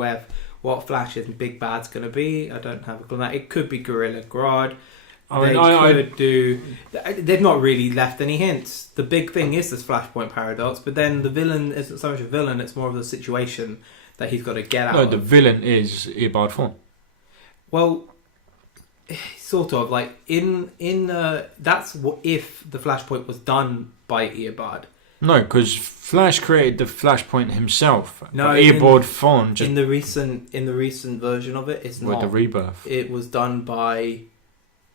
what Flash's big bad's going to be. I don't have a clue on that. It could be Gorilla Grodd. They've not really left any hints. The big thing is this Flashpoint paradox, but then the villain isn't so much a villain; it's more of the situation that he's got to get out. No, the villain is Eobard Thawne. Well, sort of like that's what if the Flashpoint was done by Eobard. No, because Flash created the Flashpoint himself. No, Eobard Thawne just in the recent version of it, it's not the Rebirth. It was done by.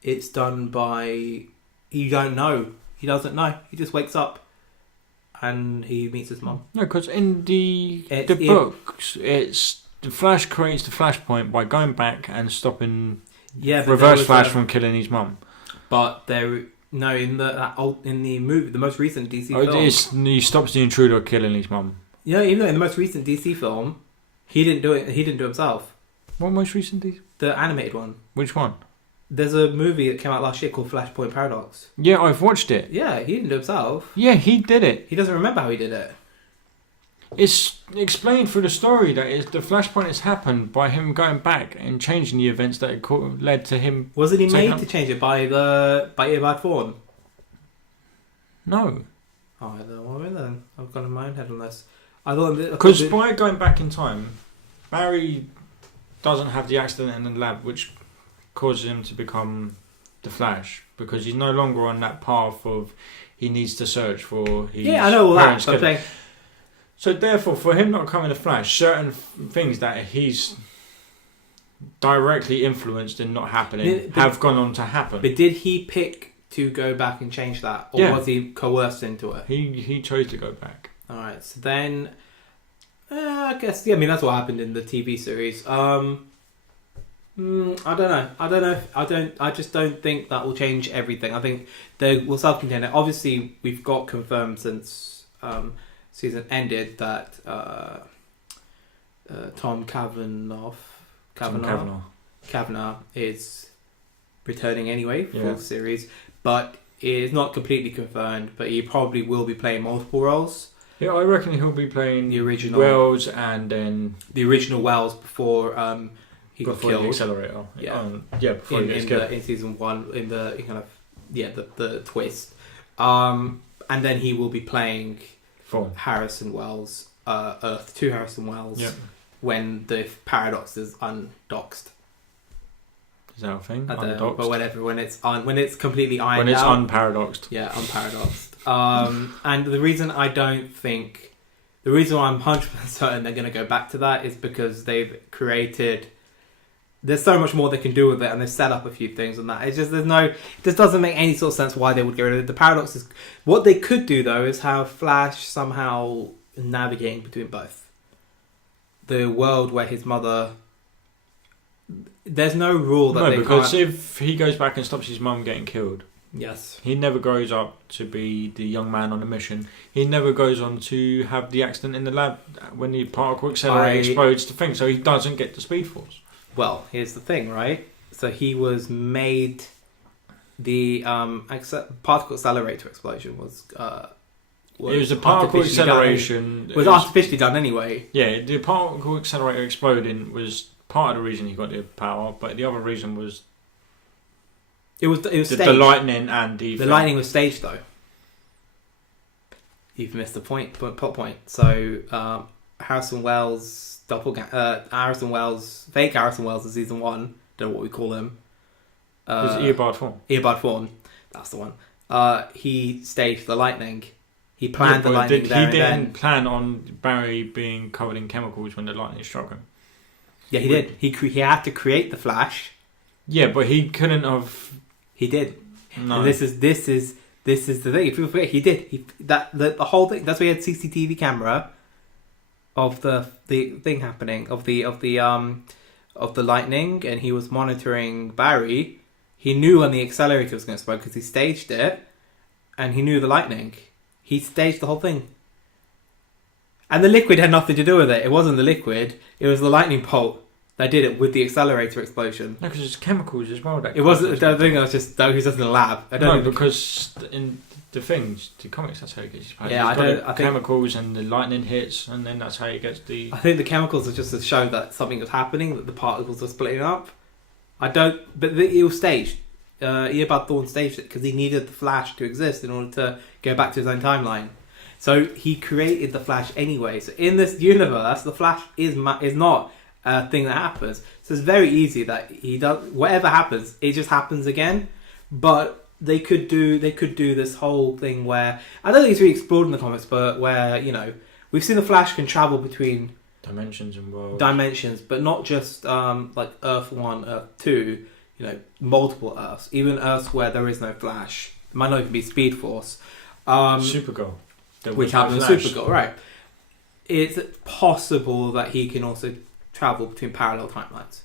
It's done by. You don't know. He doesn't know. He just wakes up, and he meets his mum. No, because in the books, it's the Flash creates the Flashpoint by going back and stopping Reverse Flash from killing his mum. But in the movie, the most recent DC film, he stops the intruder killing his mum. Yeah, even though in the most recent DC film, he didn't do it. He didn't do it himself. What most recent DC? The animated one. Which one? There's a movie that came out last year called Flashpoint Paradox. Yeah, I've watched it. Yeah, he didn't do it himself. Yeah, he did it. He doesn't remember how he did it. It's explained through the story that the Flashpoint has happened by him going back and changing the events that led to him. Wasn't he made to change it by Eobard Thawne? No. Oh, I don't know then. I've got my own head on this. I thought because by going back in time, Barry doesn't have the accident in the lab, which causes him to become the Flash, because he's no longer on that path of he needs to search for his I know all that. So therefore, for him not becoming the Flash, certain things that he's directly influenced in not happening have gone on to happen. But did he pick to go back and change that, or was he coerced into it? He chose to go back. All right, so then I guess I mean that's what happened in the TV series. I don't know. I just don't think that will change everything. I think they will self-contain it. Obviously, we've got confirmed since season ended that Tom Cavanaugh is returning anyway for the series, but it is not completely confirmed. But he probably will be playing multiple roles. Yeah, I reckon he'll be playing the original Wells and then the original Wells before he got killed. The Accelerator. Before he gets killed. In season 1, in the kind of the twist, and then he will be playing Harrison Wells, Earth 2 Harrison Wells, when the paradox is undoxed. Is that a thing? Undoxed? But whatever, when it's completely ironed out. When it's unparadoxed. Yeah, unparadoxed. And the reason I'm 100% certain they're going to go back to that is because they've created. There's so much more they can do with it, and they've set up a few things on that. It's just it just doesn't make any sort of sense why they would get rid of it. The paradox is what they could do though is have Flash somehow navigating between both. The world where his mother. There's no rule that because if he goes back and stops his mum getting killed, Yes. He never grows up to be the young man on a mission. He never goes on to have the accident in the lab when the particle accelerator explodes the thing, so he doesn't get the Speed Force. Well, here's the thing, right? So he was made... The particle accelerator explosion was it was a particle acceleration. It was artificially done anyway. Yeah, the particle accelerator exploding was part of the reason he got the power, but the other reason was it was staged. The lightning and the lightning was staged though. You've missed the plot point. So Harrison Wells Harrison Wells, fake Harrison Wells in season 1. Don't know what we call him. Was it Eobard Thawne? Eobard Thawne, that's the one. He staged the lightning. He planned the lightning there. He didn't plan on Barry being covered in chemicals when the lightning struck him. Yeah, he did. He had to create the Flash. Yeah, but he couldn't have. He did. No. And this is the thing. If people forget, he did. The whole thing. That's why he had CCTV camera of the thing happening of the lightning, and he was monitoring Barry. He knew when the accelerator was going to explode because he staged it, and he knew the lightning. He staged the whole thing. And the liquid had nothing to do with it. It wasn't the liquid. It was the lightning bolt that did it with the accelerator explosion. No, because it's chemicals as well. It wasn't. I think it was just he was just in the lab. Because in the comics, that's how it gets. Yeah, I think chemicals and the lightning hits, and then that's how it gets the. I think the chemicals are just to show that something was happening, that the particles were splitting up. It was staged. Eobard Thawne staged it because he needed the Flash to exist in order to go back to his own timeline. So he created the Flash anyway. So in this universe, the Flash is not a thing that happens. So it's very easy that he does whatever happens, it just happens again. But they could do this whole thing where I don't think it's really explored in the comics, but where we've seen the Flash can travel between dimensions and worlds. Dimensions, but not just like Earth 1, Earth 2, multiple Earths. Even Earths where there is no Flash. It might not even be Speed Force. Supergirl. Which happens in Supergirl, right. It's possible that he can also travel between parallel timelines.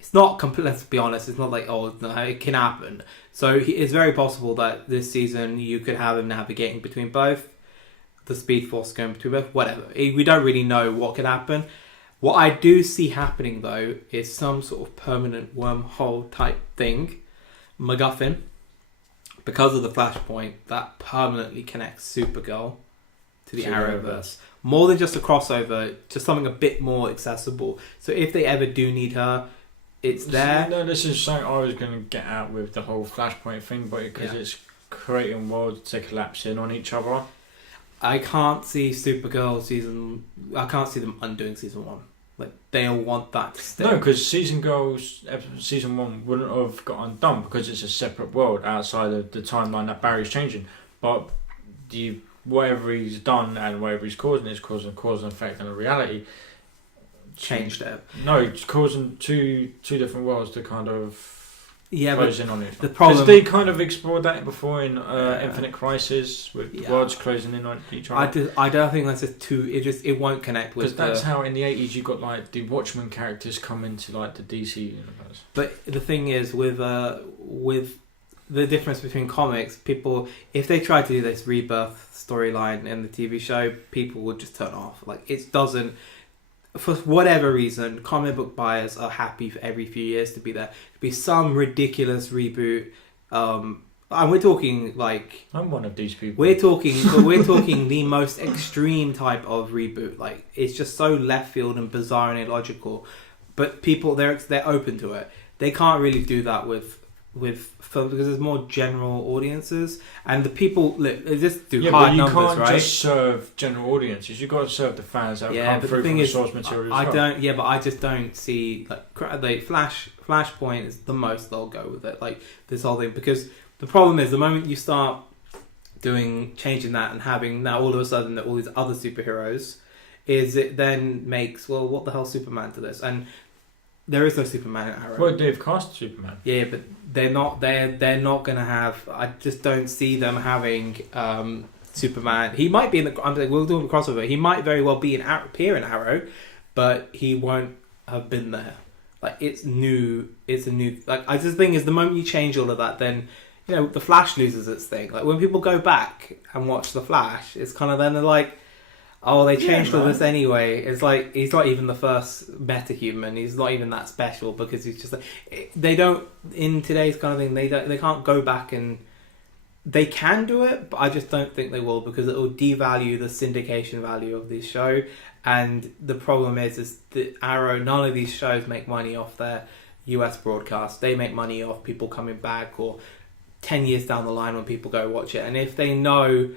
It's not let's be honest, it's not like, no, it can happen. So it's very possible that this season you could have him navigating between both. The Speed Force going between both, whatever. We don't really know what could happen. What I do see happening, though, is some sort of permanent wormhole type thing. MacGuffin, because of the Flashpoint, that permanently connects Supergirl to the Arrowverse. More than just a crossover, just something a bit more accessible. So if they ever do need her, it's there. No, this is something I was going to get at with the whole Flashpoint thing, but because it's creating worlds to collapse in on each other. I can't see Supergirl I can't see them undoing season 1. Like, they'll want that to stay. No, because season 1 wouldn't have got undone because it's a separate world outside of the timeline that Barry's changing. But whatever he's done and whatever he's causing is causing cause and effect and a reality. Changed it. No, it's causing two different worlds to kind of close in on it. The problem, because they kind of explored that before in Infinite Crisis with worlds closing in on each other. I don't think that's just too. It won't connect with. Because that's how in the 80s you got like the Watchmen characters come into like the DC universe. But the thing is with the difference between comics, people, if they try to do this rebirth storyline in the TV show, people would just turn off. Like, it doesn't. For whatever reason, comic book buyers are happy for every few years to be there. To be some ridiculous reboot. And we're talking like... I'm one of these people. We're talking the most extreme type of reboot. Like, it's just so left field and bizarre and illogical. But people, they're open to it. They can't really do that with film because there's more general audiences, and the people they just do hard numbers, right? You can't just serve general audiences. You've got to serve the fans that come through from the source material. But I just don't see like Flashpoint is the most they'll go with it. Like this whole thing, because the problem is the moment you start changing that and having now all of a sudden all these other superheroes, it then makes what the hell Superman to this? And there is no Superman in Arrow. Well, they've cast Superman. Yeah, but they're not. They're not going to have. I just don't see them having Superman. He might be in the. We'll do a crossover. He might very well appear in Arrow, but he won't have been there. Like, it's new. It's a new. Like, I just think is the moment you change all of that, then the Flash loses its thing. Like when people go back and watch the Flash, it's kind of then they're like, oh, they changed all this anyway. It's like he's not even the first metahuman. He's not even that special because he's just like they don't in today's kind of thing. They can't go back and they can do it, but I just don't think they will because it will devalue the syndication value of this show. And the problem is that Arrow, none of these shows make money off their US broadcast. They make money off people coming back or 10 years down the line when people go watch it. And if they know,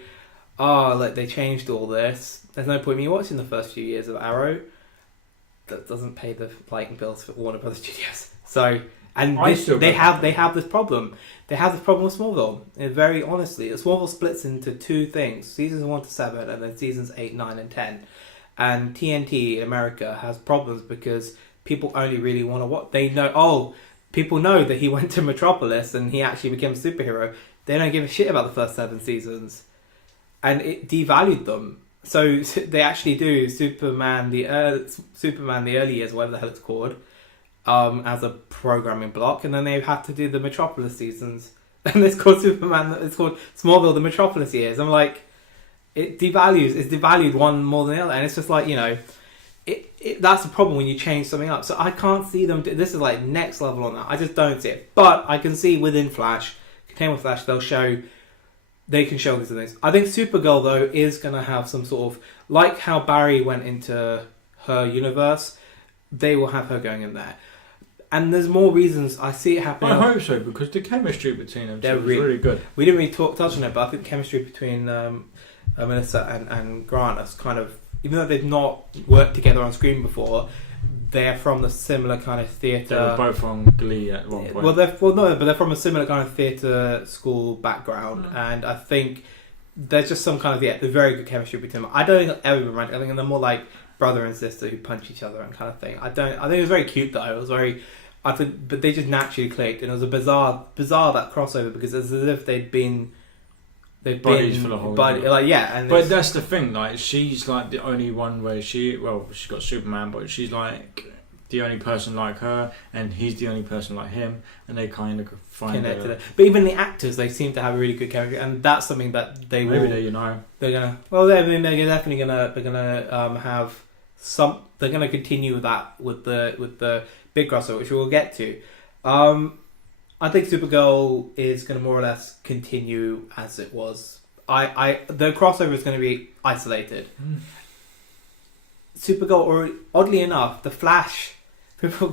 like they changed all this, there's no point in me watching the first few years of Arrow. That doesn't pay the lighting bills for Warner Brothers Studios. So, and they have this problem. They have this problem with Smallville. And very honestly, Smallville splits into two things: seasons 1 to 7, and then seasons 8, 9, and 10. And TNT in America has problems because people only really want to watch. They know, people know that he went to Metropolis and he actually became a superhero. They don't give a shit about the first 7 seasons, and it devalued them. So they actually do Superman the early years, whatever the hell it's called, as a programming block, and then they had to do the Metropolis seasons, and it's called Smallville the Metropolis years. I'm like, it's devalued one more than the other, and it's just like, that's the problem when you change something up. So I can't see them. This is like next level on that. I just don't see it, but I can see within Flash, contained with Flash, they can show these things. I think Supergirl, though, is going to have some sort of... Like how Barry went into her universe, they will have her going in there. And there's more reasons. I see it happening. I hope so, because the chemistry between them is really good. We didn't really touch on it, but I think the chemistry between Melissa and Grant is kind of... Even though they've not worked together on screen before, they're from the similar kind of theatre... They were both on Glee at one point. But they're from a similar kind of theatre school background, and I think there's just some kind of the very good chemistry between them. I don't think they'll ever be romantic. I think they're more like brother and sister who punch each other and kind of thing. I think it was very cute though. But they just naturally clicked, and it was a bizarre that crossover because it's as if they've been bodies for the whole but that's the thing, like she's like the only one where she's got Superman, but she's like the only person like her, and he's the only person like him, and they kind of find connected. But even the actors, they seem to have a really good chemistry, and that's something that they will. Maybe they're definitely gonna have some. They're gonna continue with that with the big crossover, which we'll get to. I think Supergirl is going to more or less continue as it was. The crossover is going to be isolated. Supergirl, or oddly enough, the Flash.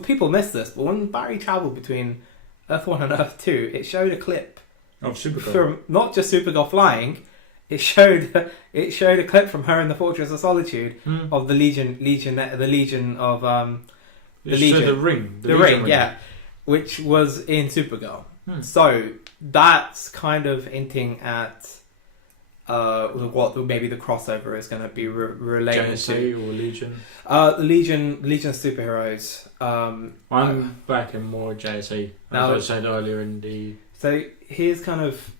People miss this, but when Barry travelled between Earth 1 and Earth 2, it showed a clip of Supergirl. From not just Supergirl flying. It showed a clip from her in the Fortress of Solitude of the Legion of the ring, yeah. Which was in Supergirl. So that's kind of hinting at what maybe the crossover is going to be related JSA or Legion. The Legion of superheroes. I'm backing more JSA, as I said earlier in the. So here's kind of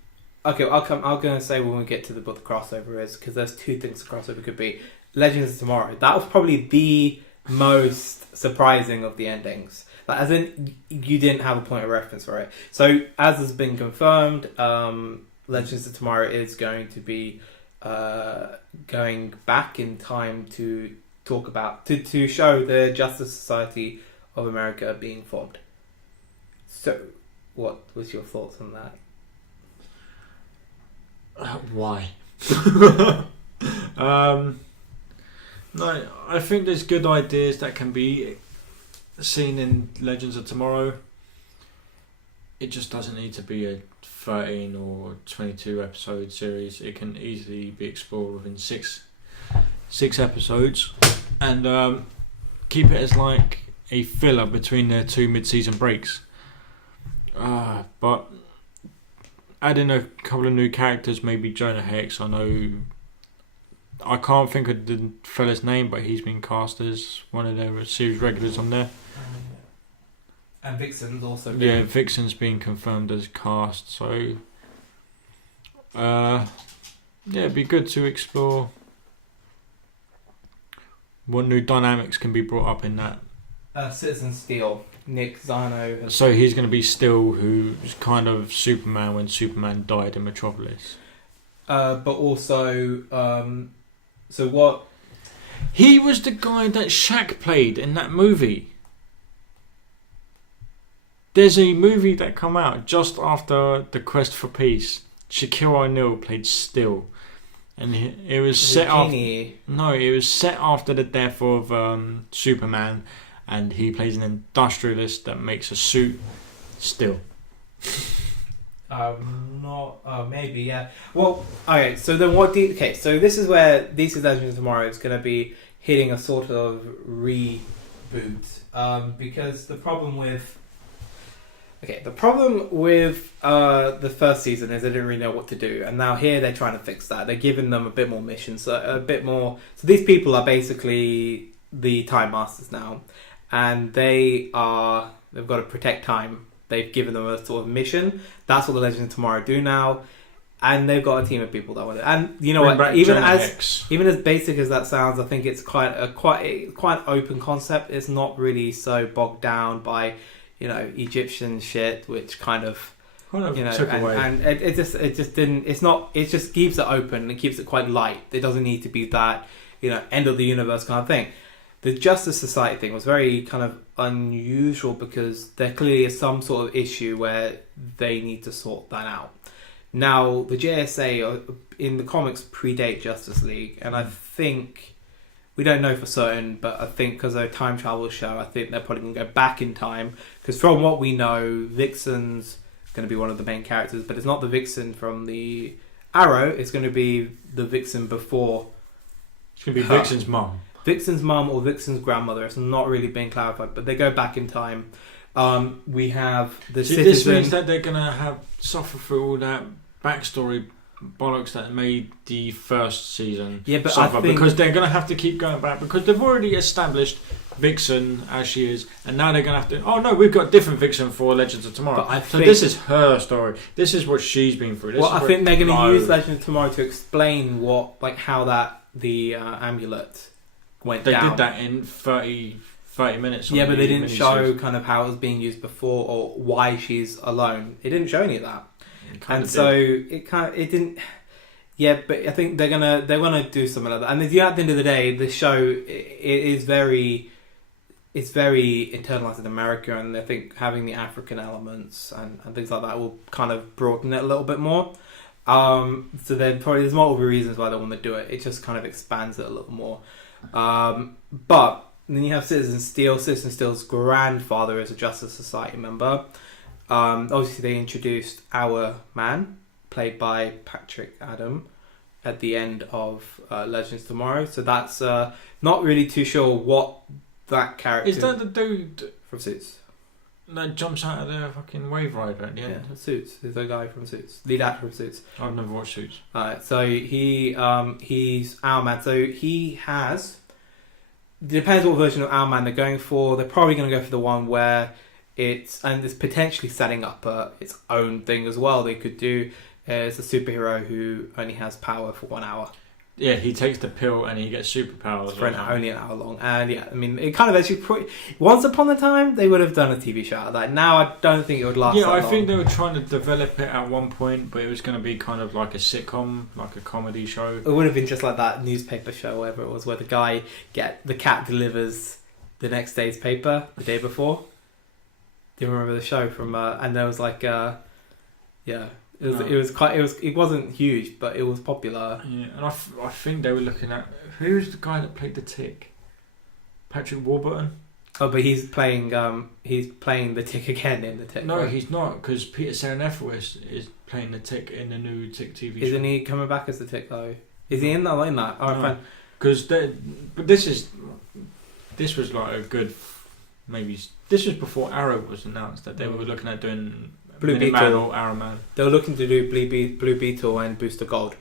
okay. I'm going to say when we get to what the crossover is, because there's two things the crossover could be. Legends of Tomorrow. That was probably the most surprising of the endings. Like, as in, you didn't have a point of reference for it. So, as has been confirmed, Legends of Tomorrow is going to be going back in time to talk about to show the Justice Society of America being formed. So, what was your thoughts on that? Why? No, I think there's good ideas that can be seen in Legends of Tomorrow. It just doesn't need to be a 13 or 22 episode series. It can easily be explored within six episodes, and keep it as like a filler between their 2 mid-season breaks. But adding a couple of new characters, maybe Jonah Hex. I can't think of the fella's name, but he's been cast as one of their series regulars on there. And Vixen's also been... Yeah, Vixen's been confirmed as cast, so... it'd be good to explore what new dynamics can be brought up in that Citizen Steel. Nick Zano. So he's going to be Steel, who's kind of Superman when Superman died in Metropolis. But also, so what? He was the guy that Shaq played in that movie. There's a movie that come out just after The Quest for Peace. Shaquille O'Neal played Steel, and it was set after. No, it was set after the death of Superman, and he plays an industrialist that makes a suit. Steel. Maybe, yeah. Well, okay, so then what so this is where DC Legends of Tomorrow is going to be hitting a sort of reboot. Because the problem with the first season is they didn't really know what to do, and now here they're trying to fix that. They're giving them a bit more missions, so these people are basically the Time Masters now, and they've got to protect time. They've given them a sort of mission. That's what the Legends of Tomorrow do now, and they've got a team of people that want it. And you know what? Even as basic as that sounds, I think it's quite an open concept. It's not really so bogged down by Egyptian shit, which kind of took away. And it just didn't. It's not. It just keeps it open and keeps it quite light. It doesn't need to be that end of the universe kind of thing. The Justice Society thing was very kind of unusual because there clearly is some sort of issue where they need to sort that out. Now, the JSA in the comics predate Justice League, and I think, we don't know for certain, but I think because they're a time travel show, I think they're probably going to go back in time, because from what we know, Vixen's going to be one of the main characters, but it's not the Vixen from the Arrow, it's going to be the Vixen before. It's going to be Vixen's mum. Vixen's mum or Vixen's grandmother. It's not really being clarified, but they go back in time. We have the Citizen. This means that they're going to suffer through all that backstory bollocks that made the first season suffer, because they're going to have to keep going back, because they've already established Vixen as she is, and now they're going to have to. Oh no, we've got different Vixen for Legends of Tomorrow. So this is her story. This is what she's been through. I think they're going to use Legends of Tomorrow to explain how the amulet went down. They did that in 30 minutes. Yeah, but they didn't show kind of how it was being used before or why she's alone. It didn't show any of that, and so it didn't. Yeah, but I think they're gonna do something like that. And at the end of the day, the show it's very internalized in America, and I think having the African elements and things like that will kind of broaden it a little bit more. So there's multiple reasons why they want to do it. It just kind of expands it a little more. But then you have Citizen Steel. Citizen Steel's grandfather is a Justice Society member. Obviously, they introduced Our Man, played by Patrick Adam, at the end of Legends Tomorrow. So that's not really too sure what that character is. That the dude from Suits that jumps out of the fucking wave rider at the end? Yeah, Suits. He's the guy from Suits, lead actor from Suits. I've never watched Suits. So he's Our Man. So he has. Depends what version of Our Man they're going for. They're probably going to go for the one where it's potentially setting up its own thing as well. They could do as a superhero who only has power for 1 hour. Yeah, he takes the pill and he gets superpowers. For only an hour long. And yeah, I mean, it kind of actually... Once upon a time, they would have done a TV show out of that. Now, I don't think it would last that long. Yeah, I think they were trying to develop it at one point, but it was going to be kind of like a sitcom, like a comedy show. It would have been just like that newspaper show, whatever it was, where the cat delivers the next day's paper the day before. Do you remember the show from... and there was like... It wasn't huge, but it was popular. Yeah, and I think they were looking at... Who's the guy that played the Tick? Patrick Warburton? Oh, but he's playing the Tick again in the Tick. No, right? He's not, because Peter Serafinowicz is playing the Tick in the new Tick TV show. Isn't he coming back as the Tick though? Is he in that? Oh, no, because but this was like a good... Maybe... This was before Arrow was announced, that they were looking at doing... Blue Beetle, Arrow Man. They were looking to do Blue Beetle and Booster Gold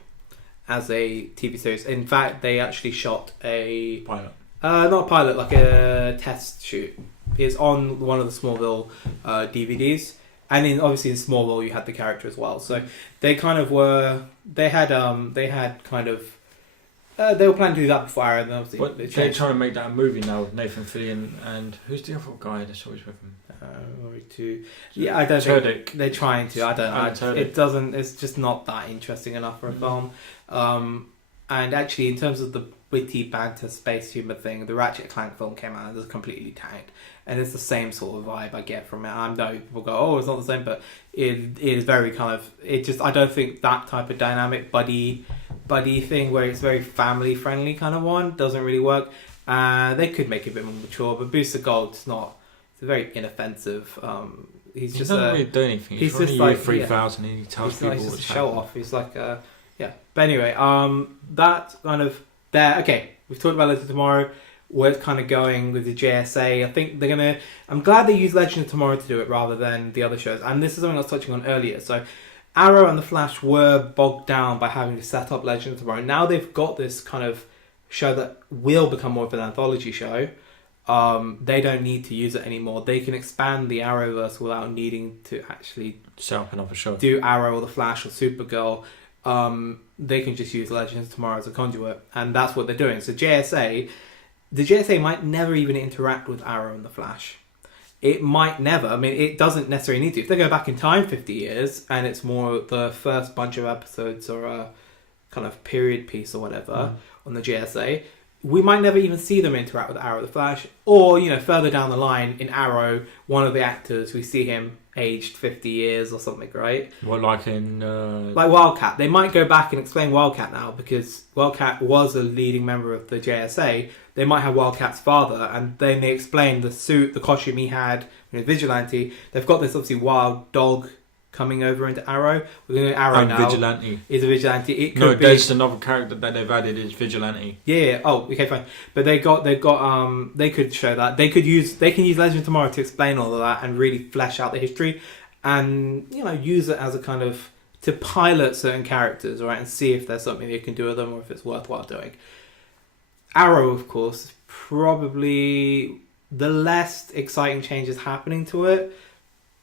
as a TV series. In fact, they actually shot a pilot. Not a pilot, like a test shoot. It's on one of the Smallville DVDs, and obviously in Smallville you had the character as well. So they kind of were. They had kind of They were planning to do that before Arrow, and obviously But they they're changed. trying to make that a movie now with Nathan Fillion and who's the other guy that's always with him? Yeah, I don't Turdick. think they're trying to. I don't know. Turdick. It doesn't. It's just not that interesting enough for a film. And actually, in terms of the witty banter space humor thing, the Ratchet and Clank film came out and it's completely tanked, and it's the same sort of vibe I get from it. I know people go, "Oh, it's not the same," but it is very kind of. It just I don't think that type of dynamic buddy thing where it's very family friendly kind of one doesn't really work. They could make it a bit more mature, but Booster Gold's not. It's a very inoffensive. He doesn't really do anything. He's just running like 3000 and he tells people he's just a what's show happening. off. He's like yeah. But anyway, that kind of there. Okay, we've talked about Legend of Tomorrow. We're kind of going with the JSA. I think they're gonna. I'm glad they used Legend of Tomorrow to do it rather than the other shows. And this is something I was touching on earlier. So Arrow and the Flash were bogged down by having to set up Legend of Tomorrow. Now they've got this kind of show that will become more of an anthology show. They don't need to use it anymore. They can expand the Arrowverse without needing to actually Set up another show. do Arrow or the Flash or Supergirl. They can just use Legends of Tomorrow as a conduit, and that's what they're doing. So the JSA might never even interact with Arrow and the Flash. It might never. I mean, it doesn't necessarily need to. If they go back in time 50 years and it's more the first bunch of episodes or a kind of period piece or whatever on the JSA, we might never even see them interact with Arrow the Flash. Or, further down the line in Arrow, one of the actors, we see him aged 50 years or something, right? Well, like in... Like Wildcat. They might go back and explain Wildcat now because Wildcat was a leading member of the JSA. They might have Wildcat's father, and then they explain the suit, the costume he had when he was Vigilante. They've got this obviously wild dog coming over into Arrow. We're going to Arrow and now. Vigilante. Is a Vigilante. It could No, be... there's another character that they've added is Vigilante. Yeah. Oh, okay, fine. But they could show that. They can use Legend of Tomorrow to explain all of that and really flesh out the history, and use it as a kind of to pilot certain characters, right, and see if there's something they can do with them or if it's worthwhile doing. Arrow, of course, is probably the less exciting changes happening to it,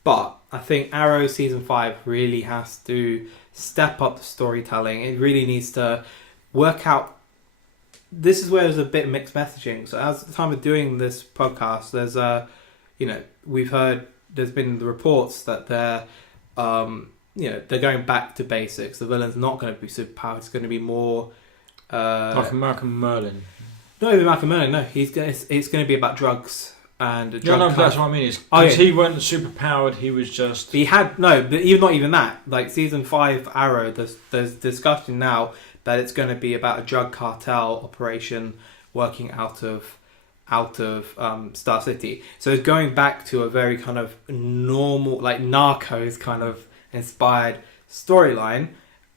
but I think Arrow Season 5 really has to step up the storytelling. It really needs to work out. This is where there's a bit of mixed messaging. So at the time of doing this podcast, there's we've heard there's been the reports that they're going back to basics. The villain's not going to be superpowered. It's going to be more like Malcolm Merlin. Not even Malcolm Merlin. No, it's going to be about drugs and That's what I mean. He wasn't super powered. He was just. He had but even not even that. Like Season 5 Arrow, there's discussion now that it's going to be about a drug cartel operation working out of Star City. So it's going back to a very kind of normal, like Narcos kind of inspired storyline,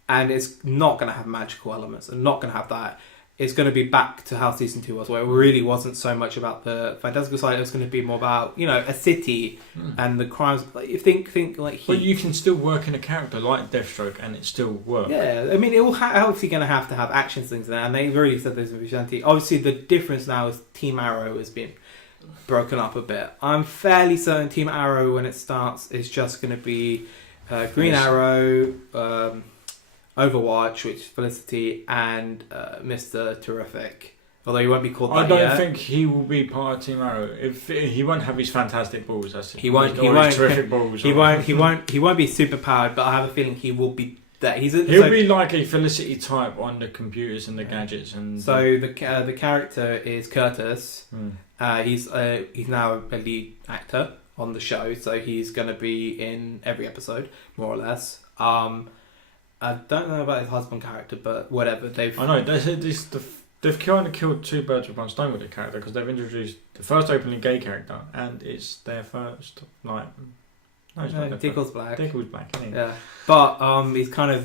and it's not going to have magical elements and not going to have that. It's going to be back to how Season 2 was, where it really wasn't so much about the fantastical side. It was going to be more about, a city and the crimes. Like, you think like But you can still work in a character like Deathstroke and it still works. Yeah, I mean, it will obviously going to have action things in there, and they've already said there's a Vigilante. Obviously, the difference now is Team Arrow has been broken up a bit. I'm fairly certain Team Arrow, when it starts, is just going to be Green Arrow, Overwatch, which is Felicity, and Mr. Terrific. Although he won't be called that I don't yet. think he will be part of Team Arrow. If he won't have his fantastic balls, that's it. He won't. His terrific balls. He won't be super powered. But I have a feeling he will be that. He'll be like a Felicity type on the computers and the gadgets and. So the character is Curtis. He's now a lead actor on the show, so he's going to be in every episode more or less. I don't know about his husband character, but whatever. I know they've kind of killed two birds with one stone with the character because they've introduced the first openly gay character, and it's their first Dickle's black. Dickle's black, isn't he? Yeah, but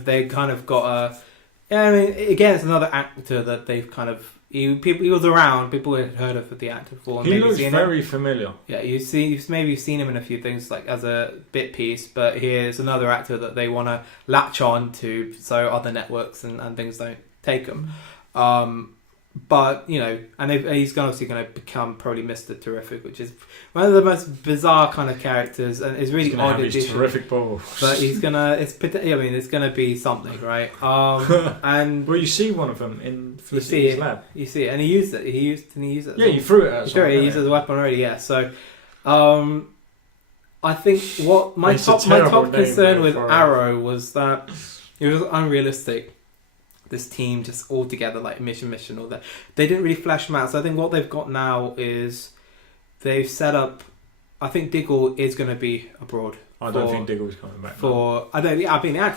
they kind of got a. Yeah, I mean, again, it's another actor that they've kind of. He was around. People had heard of the actor before. He looks very familiar. Yeah, you've seen him in a few things like as a bit piece, but here's another actor that they want to latch on to, so other networks and things don't take them. But and he's obviously going to become probably Mr. Terrific, which is one of the most bizarre kind of characters, and is really odd. His terrific balls. But he's gonna. It's gonna be something, right? And well, you see one of them in Felicity's lab. You see it, and he used it. He used it. Yeah, you threw it at someone. He used it as a weapon already. Yeah. So, I think what my top concern with Arrow was that it was unrealistic. This team just all together, like mission, all that. They didn't really flesh them out. So I think what they've got now is they've set up. I think Diggle is going to be abroad. I don't think Diggle's coming back. He's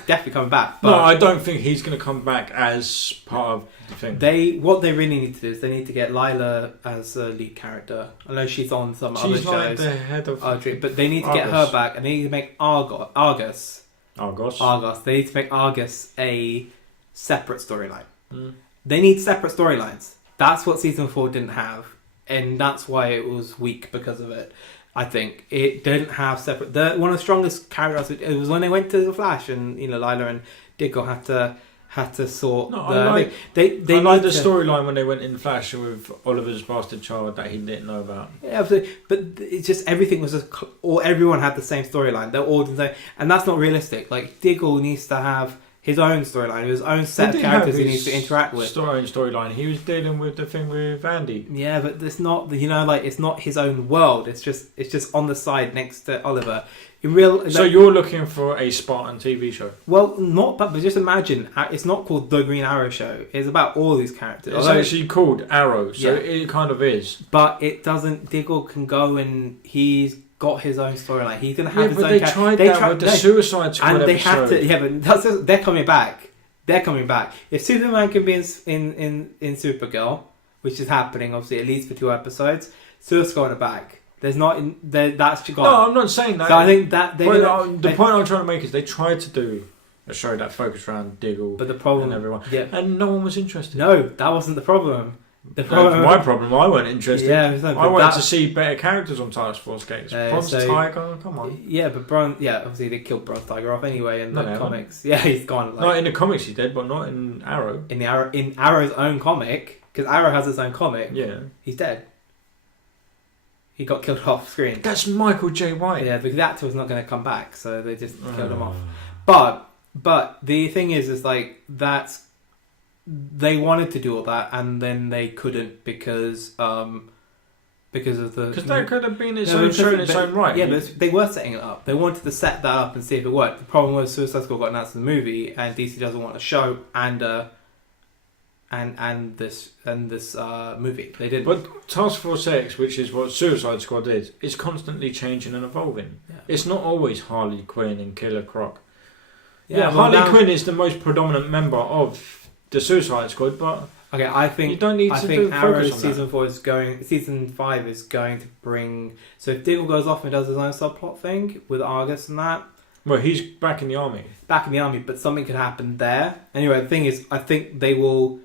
definitely coming back. But no, I don't think he's going to come back as part of the thing. What they really need to do is they need to get Lila as a lead character. I know she's on some other shows. She's like the head of. But they need to get her back, and they need to make Argus. They need to make Argus a separate storyline. They need separate storylines. That's what season 4 didn't have, and that's why it was weak because of it. I think it didn't have separate. One of the strongest characters. It was when they went to the Flash, and Lila and Diggle had to sort. No, I like the storyline when they went in Flash with Oliver's bastard child that he didn't know about. Yeah, absolutely. But it's just everything was or everyone had the same storyline. They're all the same, and that's not realistic. Like Diggle needs to have his own storyline, his own set of characters he needs to interact with. Storyline. He was dealing with the thing with Andy. Yeah, but it's not. It's not his own world. It's just on the side next to Oliver. So you're looking for a Spartan TV show? Well, but just imagine it's not called The Green Arrow Show. It's about all these characters. It's actually called Arrow, so it kind of is. But it doesn't. Diggle can go and he's got his own storyline. He's going to have his own. They tried that with the Suicide Squad and they episode. have to. Yeah, but they're coming back. They're coming back. If Superman can be in Supergirl, which is happening obviously at least for 2 episodes, Suicide Squad are back. There's not. That's gone. No, I'm not saying that. So I think that the point I'm trying to make is they tried to do a show that focused around Diggle, but the problem, and everyone, and no one was interested. No, that wasn't the problem. That's my problem. I weren't interested. Yeah, I wanted to see better characters on Task Force games. Bronze Tiger, come on. Yeah, but obviously they killed Bronze Tiger off anyway in the comics. Yeah, he's gone. Not in the comics, he did, but not in Arrow. In Arrow's own comic, because Arrow has its own comic. Yeah, he's dead. He got killed off screen. That's Michael J. White. Yeah, because the actor was not going to come back, so they just killed him off. But the thing is like they wanted to do all that, and then they couldn't because of the. Because that could have been its own show in its own right. Yeah, but they were setting it up. They wanted to set that up and see if it worked. The problem was Suicide Squad got announced in the movie, and DC doesn't want a show and this movie. They didn't. But Task Force X, which is what Suicide Squad is constantly changing and evolving. Yeah. It's not always Harley Quinn and Killer Croc. Yeah, Harley Quinn is the most predominant member of the Suicide Squad, but okay, I think you don't need to focus Arrow on season 4 is going. Season 5 is going to bring. So if Diggle goes off and does his own subplot thing with Argus and that. Well, he's back in the army. But something could happen there. Anyway, the thing is, I think they will.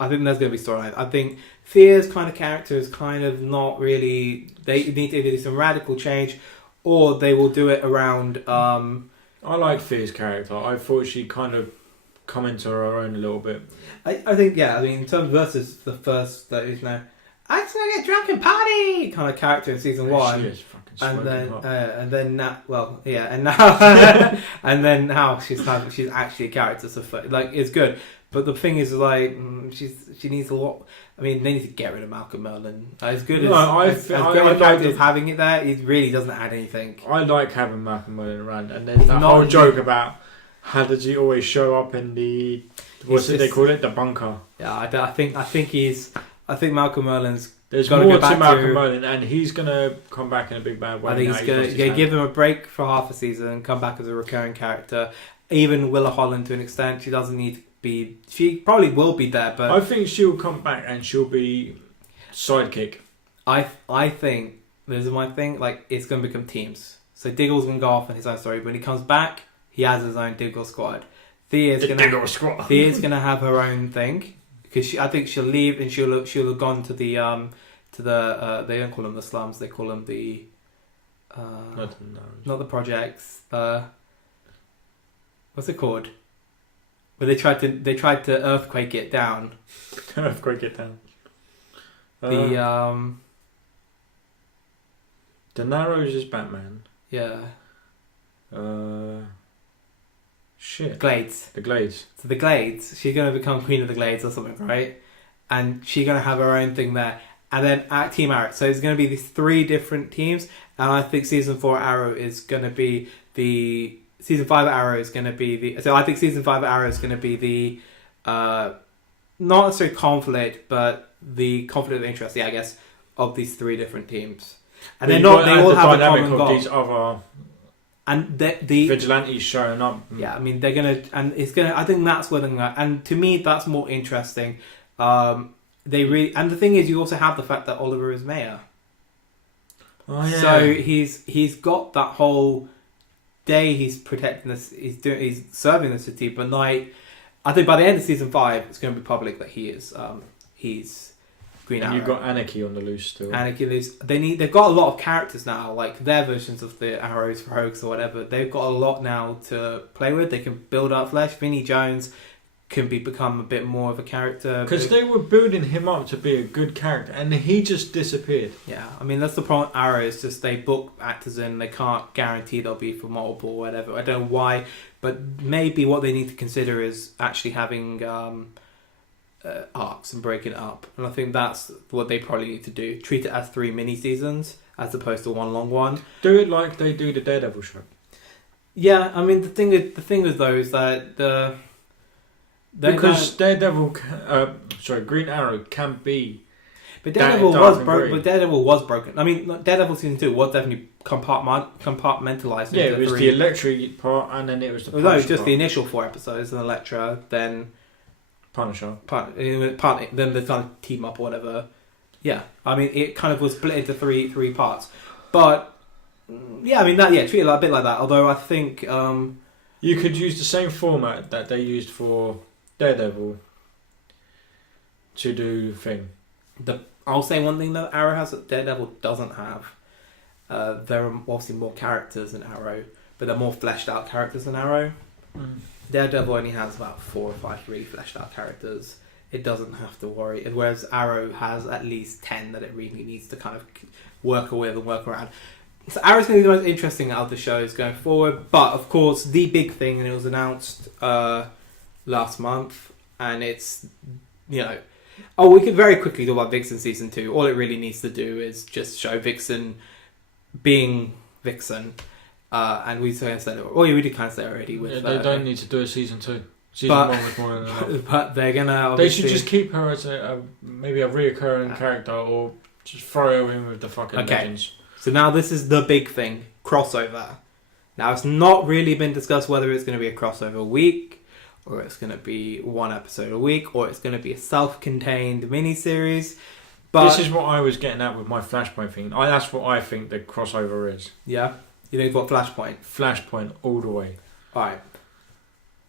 I think there's going to be storyline. I think Fear's kind of character is kind of not really. They need to do some radical change, or they will do it around. I like Fear's character. I thought she kind of come into her own a little bit. I think, yeah, I mean, in terms versus the first, that is now, I just want to get drunk and party kind of character in season 1. She is fucking and then now, well, yeah, and now, and then now she's actually a character, so like, it's good. But the thing is, like, she needs a lot. I mean, they need to get rid of Malcolm Merlin. As good as having it there, it really doesn't add anything. I like having Malcolm Merlin around, and there's that whole joke about how does he always show up in the they call it, the bunker. Yeah, I think Malcolm Merlin's. There's more to Malcolm Merlin, and he's gonna come back in a big bad way. I think he's gonna give him a break for half a season and come back as a recurring character. Even Willa Holland, to an extent, she doesn't need to be. She probably will be there, but I think she'll come back and she'll be sidekick. I think this is my thing. Like, it's gonna become teams. So Diggle's gonna go off on his own story. When he comes back, he has his own Diggle squad. Thea's gonna have her own thing, because I think she'll leave and she'll have gone to the they don't call them the slums, they call them the not the projects. What's it called? Where they tried to earthquake it down. Earthquake it down. The Narrows is Batman. yeah. Shit. Glades. The Glades. So the Glades, she's gonna become Queen of the Glades or something, right? And she's gonna have her own thing there. And then at Team Arrow, so it's gonna be these 3 different teams. And I think season 4 Arrow is gonna be the season 5 Arrow is gonna be the. So I think season 5 Arrow is gonna be the not necessarily conflict, but the conflict of interest. Yeah, I guess of these 3 different teams. And they're not. They all have a common goal. These other and the vigilantes showing up. Yeah, I mean they're gonna, and it's gonna. I think that's where they're gonna. And to me, that's more interesting. They really, and the thing is, you also have the fact that Oliver is mayor. Oh yeah. So he's got that whole day. He's protecting this. He's serving the city. But like, I think by the end of season 5, it's going to be public that he's Green Arrow. And you've got Anarchy on the loose still. Anarchy loose. They've got a lot of characters now, like their versions of the Arrows, Rogues, or whatever. They've got a lot now to play with. They can build up flesh. Vinnie Jones can become a bit more of a character. Because they were building him up to be a good character, and he just disappeared. Yeah, I mean, that's the problem with Arrow, is just they book actors in, they can't guarantee they'll be for multiple or whatever. I don't know why, but maybe what they need to consider is actually having arcs and breaking it up. And I think that's what they probably need to do. Treat it as 3 mini-seasons as opposed to one long one. Do it like they do the Daredevil show. Yeah, I mean, the thing is though, is that because Green Arrow can be. But Daredevil was broken. But Daredevil was broken. I mean, Daredevil season 2 was definitely compartmentalized. Yeah, it was the Elektra part, and then it was the Punisher. No, it was just the initial 4 episodes, and Elektra, then Punisher. Then they kind of team up or whatever. Yeah, I mean, it kind of was split into three parts. But yeah, I mean treat it a bit like that. Although I think you could use the same format that they used for Daredevil to do thing. I'll say one thing though, Arrow has that Daredevil doesn't have. There are obviously more characters in Arrow, but they're more fleshed out characters than Arrow. Daredevil only has about 4 or 5 really fleshed out characters. It doesn't have to worry. Whereas Arrow has at least 10 that it really needs to kind of work with and work around. So Arrow's going to be the most interesting out of the shows going forward. But of course, the big thing, and it was announced last month, and it's, we could very quickly talk about Vixen season 2. All it really needs to do is just show Vixen being Vixen. And we kind of said it. Oh, yeah, we did kind of say it already. With, they don't need to do a season 2. Season 1 was more than enough. But they're gonna. They should just keep her as maybe a reoccurring character, or just throw her in with the fucking legends. So now this is the big thing: crossover. Now it's not really been discussed whether it's going to be a crossover week, or it's going to be 1 episode a week, or it's going to be a self-contained miniseries. But this is what I was getting at with my Flashpoint thing. That's what I think the crossover is. Yeah. You think what Flashpoint? Flashpoint all the way. Alright.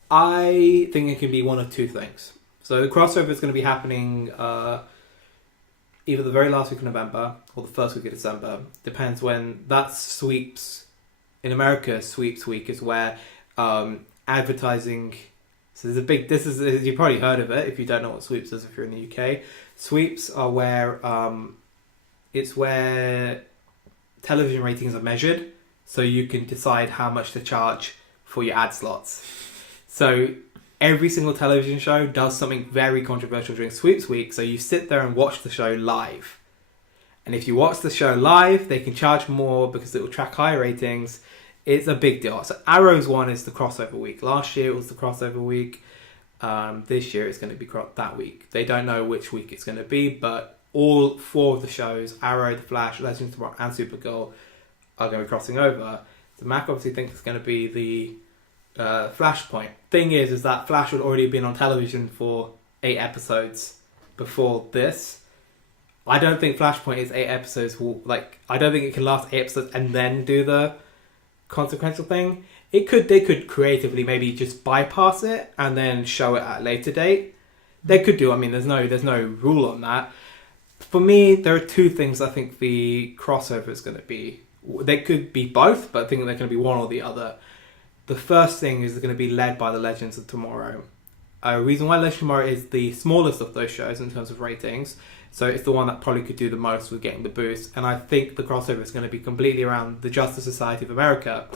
I think it can be one of 2 things. So the crossover is going to be happening either the very last week of November or the first week of December. Depends when that sweeps. In America, sweeps week is where advertising. So there's a big. This is, you've probably heard of it if you don't know what sweeps is if you're in the UK. Sweeps are where it's where television ratings are measured. So you can decide how much to charge for your ad slots. So every single television show does something very controversial during Sweeps Week. So you sit there and watch the show live. And if you watch the show live, they can charge more because it will track higher ratings. It's a big deal. So Arrow's one is the crossover week. Last year it was the crossover week. This year it's going to be that week. They don't know which week it's going to be, but all 4 of the shows, Arrow, The Flash, Legends of Tomorrow, and Supergirl, are going to be crossing over. So Mac obviously thinks it's going to be the Flashpoint. Thing is that Flash had already been on television for 8 episodes before this. I don't think Flashpoint is 8 episodes. I don't think it can last 8 episodes and then do the consequential thing. They could creatively maybe just bypass it and then show it at a later date. They could do. I mean, there's no rule on that. For me, there are 2 things I think the crossover is going to be. They could be both, but I think they're going to be one or the other. The first thing is going to be led by the Legends of Tomorrow. A reason why Legends of Tomorrow is the smallest of those shows in terms of ratings So it's the one that probably could do the most with getting the boost. And I think the crossover is going to be completely around the Justice Society of America.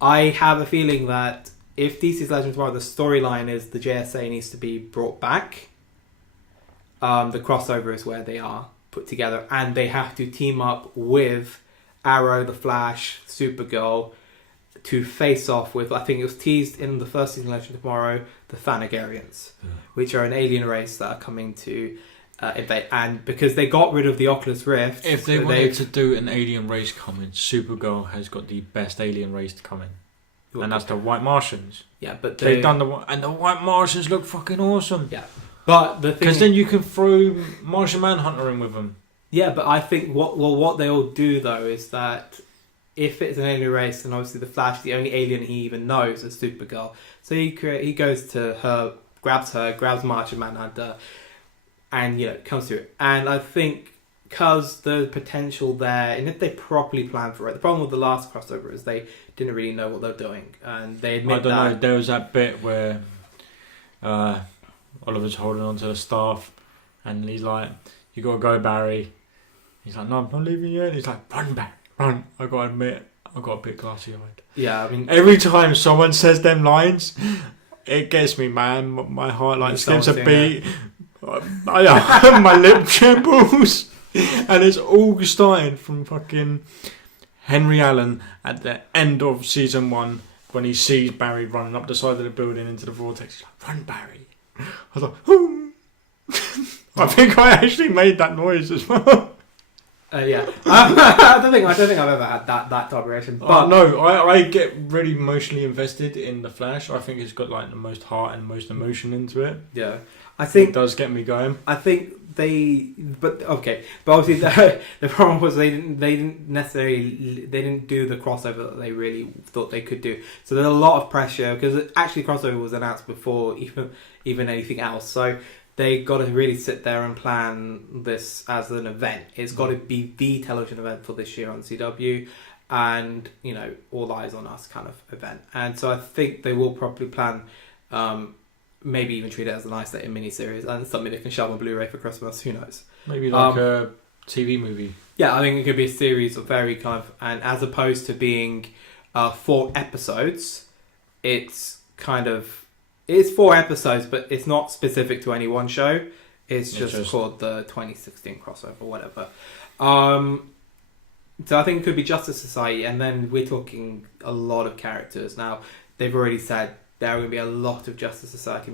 I have a feeling that if DC's Legends Tomorrow, the storyline is the JSA needs to be brought back. The crossover is where they are put together, and they have to team up with Arrow, the Flash, Supergirl to face off with, I think it was teased in the first season of Legends Tomorrow, the Thanagarians, which are an alien race that are coming to invade. And because they got rid of the Oculus Rift, if they wanted to do an alien race coming, Supergirl has got the best alien race to come in, and that's the White Martians. Yeah, but they've done the White Martians look fucking awesome. Yeah, but the thing, because then you can throw Martian Manhunter in with them. Yeah, but I think what they'll do though is that if it's an alien race, then obviously the Flash, the only alien he even knows is Supergirl. So he goes to her, grabs Martian Manhunter, and comes to it. And I think because there's potential there, and if they properly plan for it, the problem with the last crossover is they didn't really know what they're doing, and they admit that. I don't know. There was that bit where Oliver's holding on to the staff, and he's like, "You gotta go, Barry." He's like, "No, I'm not leaving yet." He's like, "Run, Barry, run." I gotta admit, I got a bit glassy-eyed. Yeah, I mean, every time someone says them lines, it gets me, man. My heart skips a beat. My lip trembles, and it's all starting from fucking Henry Allen at the end of season 1 when he sees Barry running up the side of the building into the vortex. He's like, "Run, Barry!" I was like, "Ooh." I think I actually made that noise as well. Yeah, I don't think I've ever had that type of reaction. But no, I get really emotionally invested in the Flash. I think it's got like the most heart and most emotion into it. Yeah, I think it does get me going. I think but obviously the problem was they didn't do the crossover that they really thought they could do. So there's a lot of pressure because actually crossover was announced before even anything else. So they got to really sit there and plan this as an event. It's got to be the television event for this year on CW, and all eyes on us kind of event. And so I think they will probably plan, maybe even treat it as a nice little mini-series and something they can shove on Blu-ray for Christmas. Who knows? Maybe like a TV movie. Yeah, I think it could be a series of very kind of, and as opposed to being 4 episodes, it's 4 episodes, but it's not specific to any one show. It's just called the 2016 crossover or whatever. So I think it could be Justice Society, and then we're talking a lot of characters. Now, they've already said there are going to be a lot of Justice Society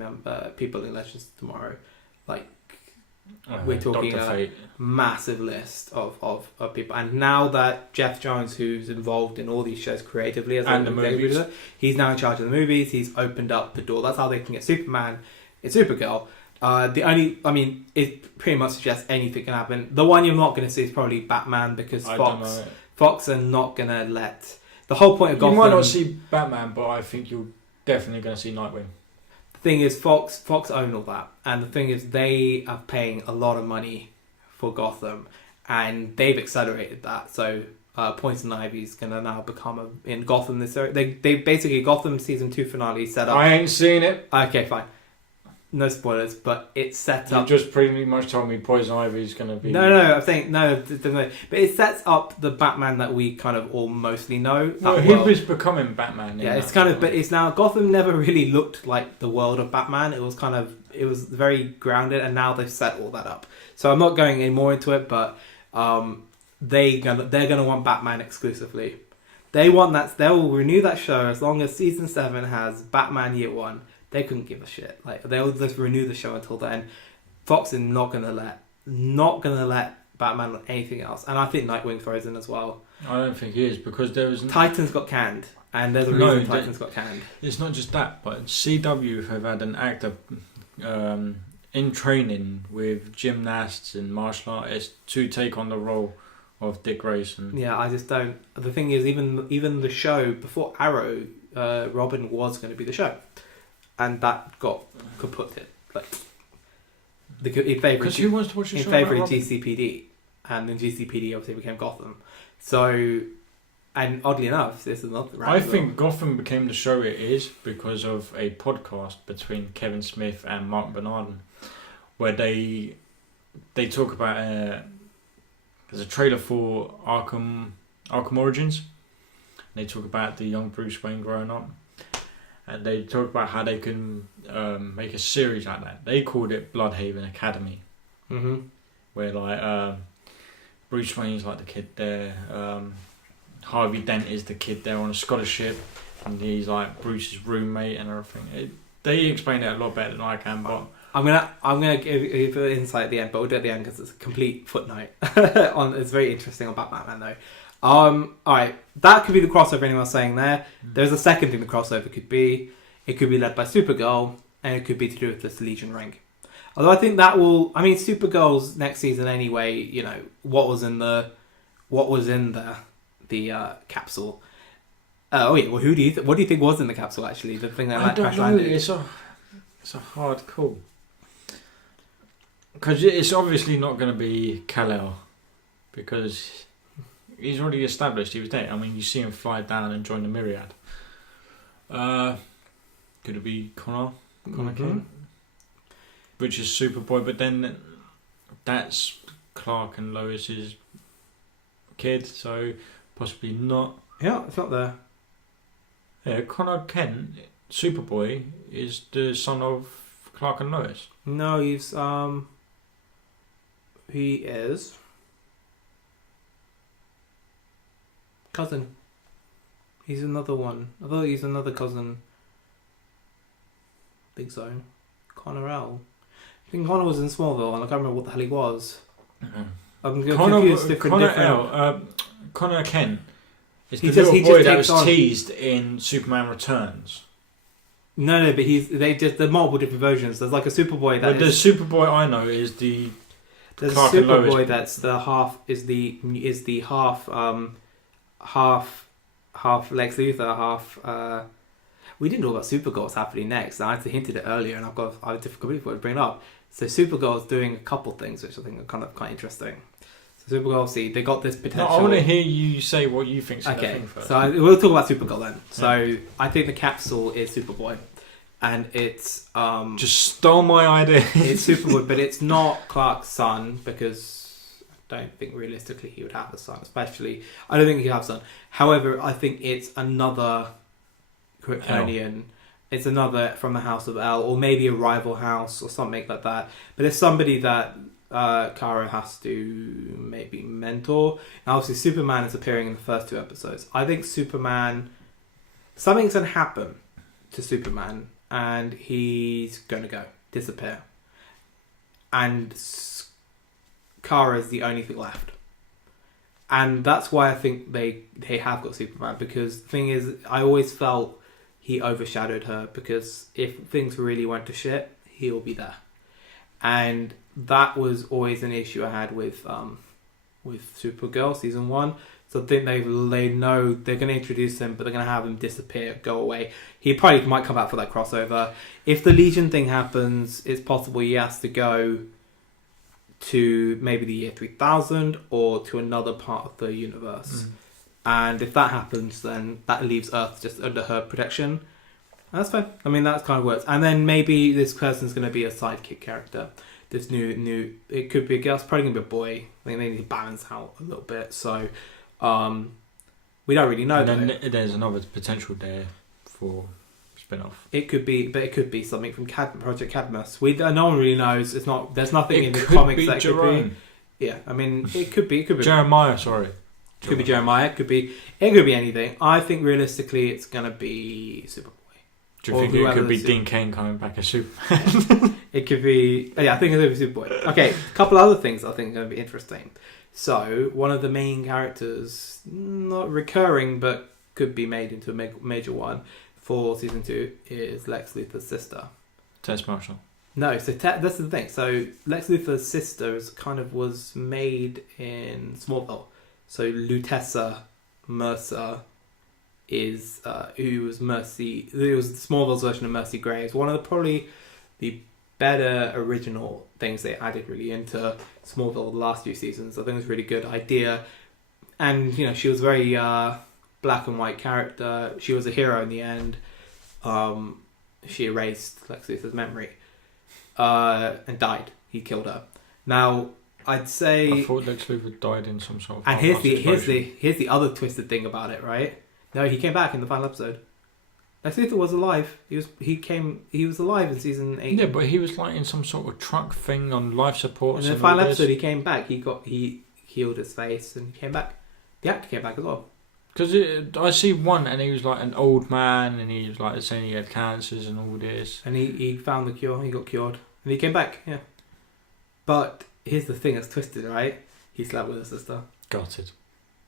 people in Legends Tomorrow. Like, we're talking a massive list of people. And now that Jeff Jones, who's involved in all these shows creatively as and the movies, he's now in charge of the movies. He's opened up the door. That's how they can get Superman and Supergirl. It pretty much suggests anything can happen. The one you're not going to see is probably Batman, because Fox are not going to let... The whole point of Gotham... You might not see Batman, but I think you're definitely going to see Nightwing. Thing is, Fox own all that, and the thing is, they are paying a lot of money for Gotham, and they've accelerated that. So Poison Ivy's gonna now become in Gotham this year. They basically Gotham season 2 finale set up. I ain't seen it. Okay, fine. No spoilers, but it's set up. You just pretty much told me Poison Ivy's gonna be. No, I'm saying no. But it sets up the Batman that we kind of all mostly know. Well, he was becoming Batman. Yeah, it's kind of, but it's now Gotham never really looked like the world of Batman. It was very grounded, and now they've set all that up. So I'm not going any more into it, but they're gonna want Batman exclusively. They want that. They'll renew that show as long as season 7 has Batman Year 1. They couldn't give a shit. Like, they'll just renew the show until then. Fox is not gonna let Batman on anything else. And I think Nightwing throws in as well. I don't think he is, because there was Titans got canned, and there's a reason Titans got canned. It's not just that, but CW have had an actor in training with gymnasts and martial artists to take on the role of Dick Grayson. Yeah, I just don't. The thing is, even the show before Arrow, Robin was going to be the show. And that got kaputted. Like, because who wants to watch a show in favour of GCPD, and then GCPD obviously became Gotham. So, and oddly enough, this is not. I think Gotham became the show it is because of a podcast between Kevin Smith and Mark Bernardin, where they they talk about there's a trailer for Arkham Origins. They talk about the young Bruce Wayne growing up, and they talk about how they can make a series like that. They called it Bloodhaven Academy, where like Bruce Wayne's like the kid there, Harvey Dent is the kid there on a scholarship, and he's like Bruce's roommate and everything. They explain it a lot better than I can, but I'm gonna give an insight at the end, but we'll do it at the end because it's a complete footnote. It's very interesting on Batman though. Alright, that could be the crossover anyone was saying there. There's a second thing the crossover could be. It could be led by Supergirl, and it could be to do with this Legion ring. Although I think that will, I mean, Supergirl's next season anyway. You know what was in the capsule. Oh yeah, well, what do you think was in the capsule actually? The thing that I don't know. It's a hard call because it's obviously not going to be Kal-El because he's already established he was there. I mean, you see him fly down and join the Myriad. Could it be Connor Kent? Which is Superboy, but then that's Clark and Lois's kid, so possibly not. Yeah, it's not there. Yeah, Connor Kent, Superboy, is the son of Clark and Lois. No, he is cousin. He's another one. I thought he's another cousin. I think so. Connor L. I think Connor was in Smallville, and I can't remember what the hell he was. I'm confused. Connor Kent is the He little just boy that takes was on- teased in Superman Returns. No, but there's multiple different versions. There's like a Superboy that But the Superboy I know is the there's Clark a and Lois. Superboy that's the half half Lex Luthor, half. We didn't know about Supergirl was happening next. I had to hinted it earlier, and I completely forgot to bring it up. So Supergirl's doing a couple things, which I think are kind of quite interesting. So Supergirl, see, they got this potential. No, I want to hear you say what you think's the Okay, thing first. so we'll talk about Supergirl then. So I think the capsule is Superboy, and it's just stole my idea. it's Superboy, but it's not Clark's son because I don't think realistically he would have a son. Especially, I don't think he'd have a son. However, I think it's another Kryptonian. It's another from the House of L, or maybe a rival house or something like that. But it's somebody that Kara has to maybe mentor. Now, obviously, Superman is appearing in the first 2 episodes. I think something's going to happen to Superman, and he's going to disappear. And Kara's the only thing left. And that's why I think they have got Superman, because the thing is, I always felt he overshadowed her, because if things really went to shit, he'll be there. And that was always an issue I had with Supergirl season 1. So I think they know they're going to introduce him, but they're going to have him disappear, go away. He probably might come back for that crossover. If the Legion thing happens, it's possible he has to go to maybe the year 3000 or to another part of the universe. And if that happens, then that leaves Earth just under her protection. And that's fine. I mean, that kind of works. And then maybe this person's going to be a sidekick character. This new, it could be a girl. It's probably going to be a boy. I think they need to balance out a little bit. So, we don't really know. And then there's another potential there for spin-off. It could be, but it could be something from Project Cadmus. No one really knows. It's not. There's nothing in the comics that could be. Yeah, I mean, it could be. Jeremiah, sorry. Could be Jeremiah. It could be anything. I think realistically, it's gonna be Superboy. Do you think it could be Dean Cain coming back as Superman? It could be. Yeah, I think it's gonna be Superboy. Okay, a couple other things I think are gonna be interesting. So one of the main characters, not recurring, but could be made into a major one for season 2, is Lex Luthor's sister. Tess Marshall. No, so that's the thing. So Lex Luthor's sister was made in Smallville. So Lutessa Mercer is who was Smallville's version of Mercy Gray. It's one of probably the better original things they added really into Smallville the last few seasons. I think it was a really good idea, and she was very black and white character. She was a hero in the end. She erased Lex Luthor's memory and died. He killed her. Now, I'd say. I thought Lex Luthor died in some sort of. And here's the other twisted thing about it, right? No, he came back in the final episode. Lex Luthor was alive. He was alive in season 8. Yeah, but he was like in some sort of truck thing on life support. In the final episode, he came back. He healed his face and he came back. The actor came back as well. Because I see one, and he was like an old man, and he was like saying he had cancers and all this. And he found the cure. He got cured, and he came back. Yeah. But here's the thing that's twisted, right? He slept with his sister. Got it.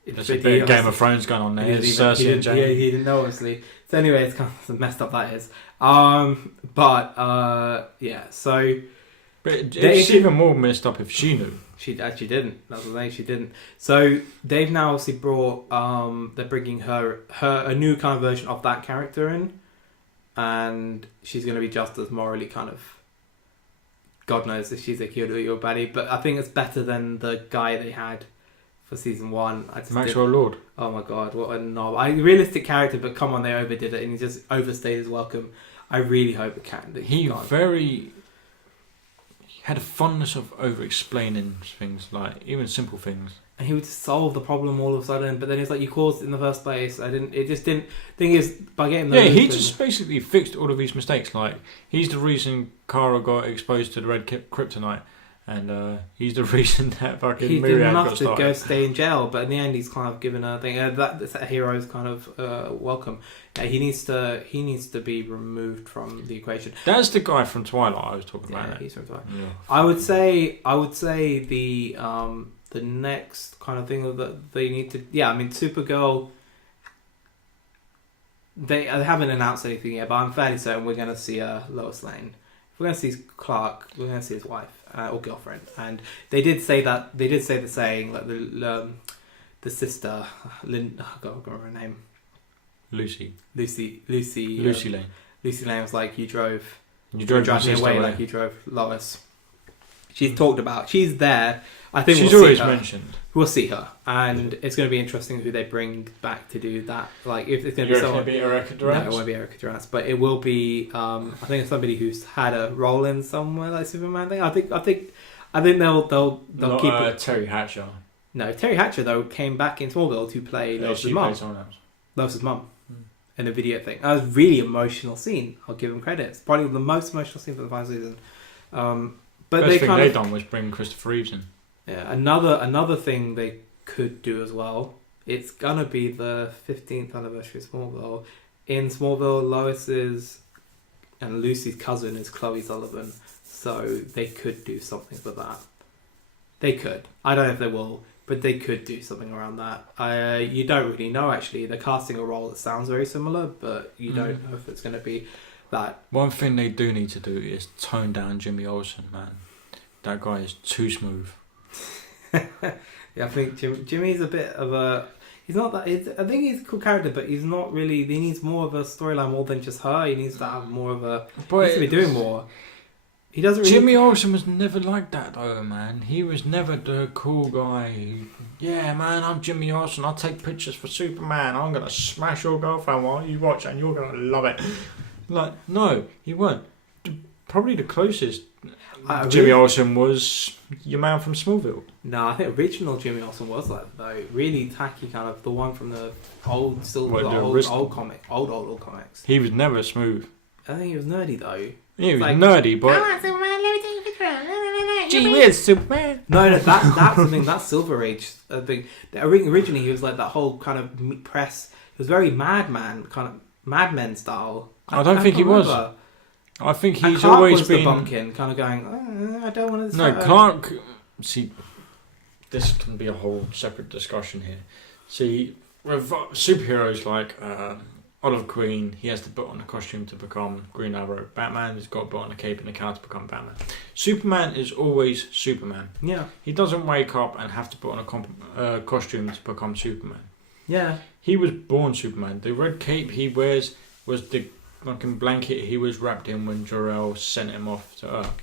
It's There's a bit of Game of Thrones going on there. Cersei and Jaime. Yeah, he didn't know, obviously. So anyway, it's kind of messed up that is. Yeah. So. But it's even more messed up if she knew. She actually didn't. That's the thing. She didn't. So they've now obviously brought. They're bringing her a new kind of version of that character in, and she's going to be just as morally kind of. God knows if she's a good or baddie, but I think it's better than the guy they had for season 1. Maxwell Lord. Oh my god, what a knob! Realistic character, but come on, they overdid it and he just overstayed his welcome. I really hope it can. He had a fondness of over-explaining things, like even simple things. And he would solve the problem all of a sudden, but then it's like, you caused it in the first place. It just didn't. Thing is, by getting the he just basically fixed all of his mistakes. Like, he's the reason Kara got exposed to the red kryptonite, and he's the reason that fucking he Myriad did enough got to started. go stay in jail, but in the end, he's kind of given a thing. That's a hero's kind of welcome. He needs to be removed from the equation. That's the guy from Twilight I was talking about. Yeah, he's from Twilight. Yeah. I would say the next kind of thing that they need to. Yeah, I mean, Supergirl. They haven't announced anything yet, but I'm fairly certain we're going to see Lois Lane. If we're going to see Clark, we're going to see his wife or girlfriend. And they did say the saying, like the sister, Lynn. I can't remember her name. Lucy Lane. Lucy Lane was like, you drove me away like you drove Lois. She's talked about. She's there. I think she's we'll always see her. mentioned. We'll see her, and it's going to be interesting who they bring back to do that. Like, if it's going to be someone, Erica Durance? No, it won't be Erica Durance, but it will be. I think it's somebody who's had a role in somewhere like Superman thing. I think they'll Not, keep it. Terry Hatcher. No, Terry Hatcher though came back in Smallville to play Lois's mum. Lois's mum. In the video thing. That was a really emotional scene. I'll give them credit. It's probably the most emotional scene for the final season. But Best thing they've done was bring Christopher Reeves in. Yeah, another thing they could do as well. It's gonna be the 15th anniversary of Smallville. In Smallville, Lois's and Lucy's cousin is Chloe Sullivan, so they could do something for that. They could. I don't know if they will, but they could do something around that. You don't really know actually. They're casting a role that sounds very similar, but you don't know if it's going to be that. One thing they do need to do is tone down Jimmy Olsen, man. That guy is too smooth. Yeah, I think Jimmy's a bit of a. He's not that. I think he's a cool character, but he's not really. He needs more of a storyline more than just her. He needs to have more of a. He needs to be doing more. He doesn't. Really... Jimmy Olsen was never like that, though, man. He was never the cool guy. Yeah, man, I'm Jimmy Olsen. I'll take pictures for Superman. I'm gonna smash your girlfriend while you watch, and you're gonna love it. Like, no, he weren't. Probably the closest. Jimmy Olsen was your man from Smallville. No, I think original Jimmy Olsen was like though really tacky, kind of the one from the old, old comics. He was never smooth. I think he was nerdy though. He was like, nerdy, but. I want Superman. Let me take a picture. Gee whiz, Superman. No, that's the thing. That's Silver Age thing. Originally, he was like that whole kind of press. He was very Madman, kind of Mad Men style. I don't think he was. I think he's Clark always was been the bumpkin, kind of going. I don't want to. No, Clark. See, this can be a whole separate discussion here. See, with superheroes like Oliver Queen, he has to put on a costume to become Green Arrow. Batman has got to put on a cape and a cowl to become Batman. Superman is always Superman. Yeah. He doesn't wake up and have to put on a costume to become Superman. Yeah. He was born Superman. The red cape he wears was the fucking blanket he was wrapped in when Jor-El sent him off to Earth.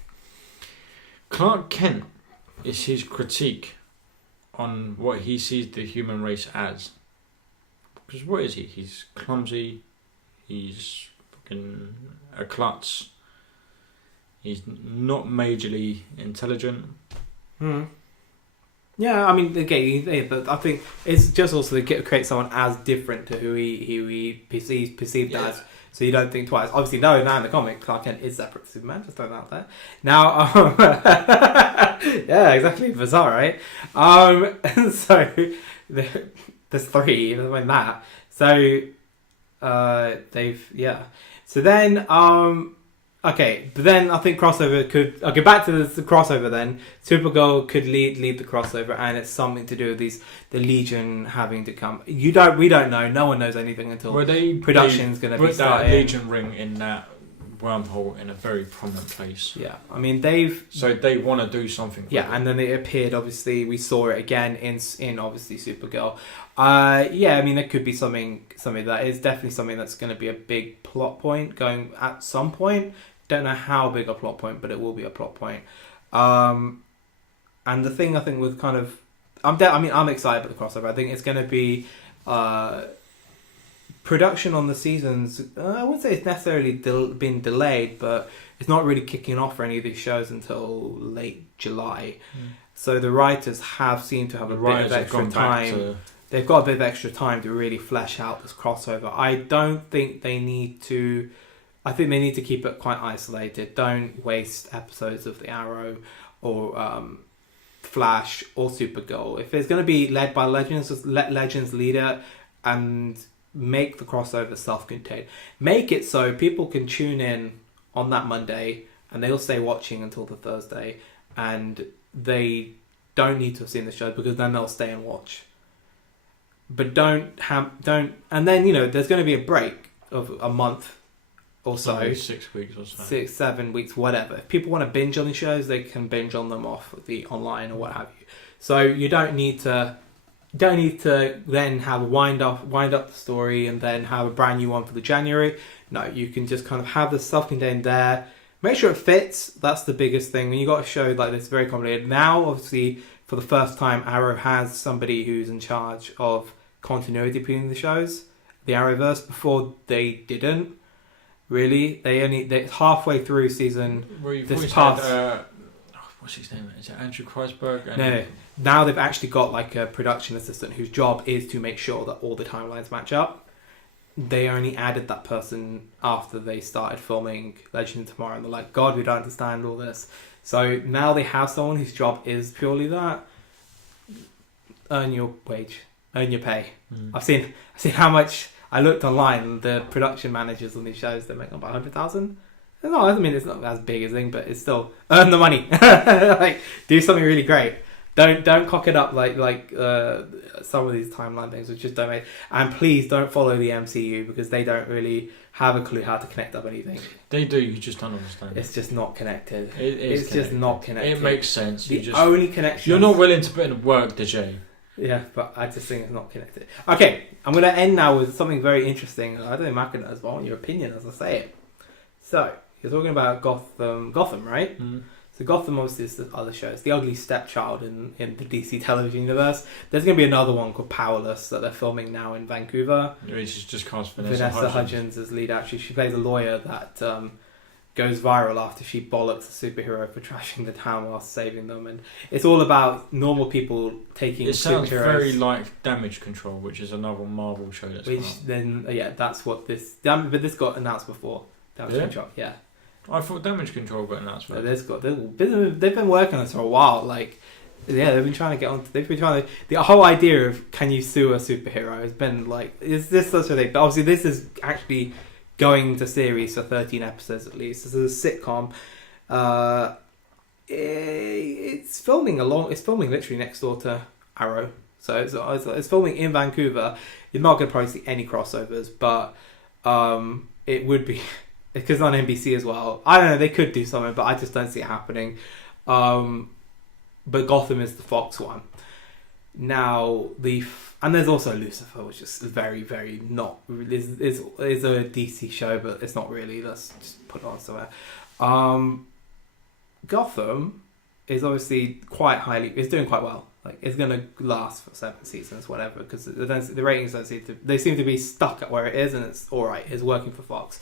Clark Kent is his critique on what he sees the human race as. Because what is he? He's clumsy. He's fucking a klutz. He's not majorly intelligent. Yeah, I mean, again, I think it's just also to create someone as different to who he perceived as, so you don't think twice. Obviously, now in the comic, Clark Kent is separate to Superman. Just throw that out there. Now, yeah, exactly, bizarre, right? And so there's three. There's that. So So then okay, but then I think crossover could... Okay, back to the crossover then. Supergirl could lead the crossover, and it's something to do with the Legion having to come. We don't know. No one knows anything until production's going to be started. That Legion ring in that wormhole in a very prominent place. Yeah, I mean, So they want to do something with it. And then it appeared, obviously, we saw it again in obviously Supergirl. Yeah, I mean, there could be something that is definitely something that's going to be a big plot point going at some point. Don't know how big a plot point, but it will be a plot point. And the thing I think with kind of, I'm excited about the crossover. I think it's going to be production on the seasons. I wouldn't say it's necessarily been delayed, but it's not really kicking off for any of these shows until late July. So the writers seemed to have a bit of extra time. They've got a bit of extra time to really flesh out this crossover. I don't think they need to... I think they need to keep it quite isolated. Don't waste episodes of the Arrow or Flash or Supergirl. If it's going to be led by Legends, just let Legends lead it and make the crossover self-contained. Make it so people can tune in on that Monday and they'll stay watching until the Thursday, and they don't need to have seen the show because then they'll stay and watch. But don't, and then, there's going to be a break of a month or so. 6 weeks or so. 6, 7 weeks, whatever. If people want to binge on the shows, they can binge on them off the online or what have you. So you don't need to then have wind up the story and then have a brand new one for the January. No, you can just kind of have the self-contained there. Make sure it fits. That's the biggest thing. When you got a show like this, very complicated. Now, obviously, for the first time, Arrow has somebody who's in charge of continuity between the shows, the Arrowverse. Before they didn't really. They halfway through season this past. What's his name? Is it Andrew Kreisberg? No. Now they've actually got like a production assistant whose job is to make sure that all the timelines match up. They only added that person after they started filming Legend of Tomorrow, and they're like, God, we don't understand all this. So now they have someone whose job is purely that. Earn your wage, earn your pay. I've seen how much. I looked online. The production managers on these shows, they're making about 100,000. No, I mean it's not as big a thing, but it's still earn the money. Like, do something really great. Don't cock it up like some of these timeline things, which just don't make. And please don't follow the MCU because they don't really have a clue how to connect up anything. They do, you just don't understand. It's just not connected. It's just not connected. It makes sense. Only connection. You're not willing to put in work, Dijei. Yeah, but I just think it's not connected. Okay, I'm going to end now with something very interesting. I don't know, Macca knows, but I want your opinion as I say it. So, you're talking about Gotham, right? So Gotham obviously is the other show. It's the ugly stepchild in the DC television universe. There's going to be another one called Powerless that they're filming now in Vancouver. Which is just cast Vanessa Hudgens as lead actress. She plays a lawyer that goes viral after she bollocks a superhero for trashing the town while saving them. And it's all about normal people taking superheroes. It sounds very like Damage Control, which is another Marvel show that's that's what this... But this got announced before. Damage Control, yeah. I thought Damage Control got announced. No, they've been working on this for a while. Like, yeah, they've been trying to get on. They've been trying to. The whole idea of can you sue a superhero has been like, is this such a thing? But obviously, this is actually going to series for 13 episodes at least. This is a sitcom. It's filming literally next door to Arrow, so it's filming in Vancouver. You're not going to probably see any crossovers, but it would be. Because it's on NBC as well. I don't know, they could do something, but I just don't see it happening. But Gotham is the Fox one. Now, and there's also Lucifer, which is very, very not... is a DC show, but it's not really. Let's just put it on somewhere. Gotham is obviously it's doing quite well. Like, it's going to last for 7 seasons, whatever, because the ratings they seem to be stuck at where it is, and it's alright. It's working for Fox.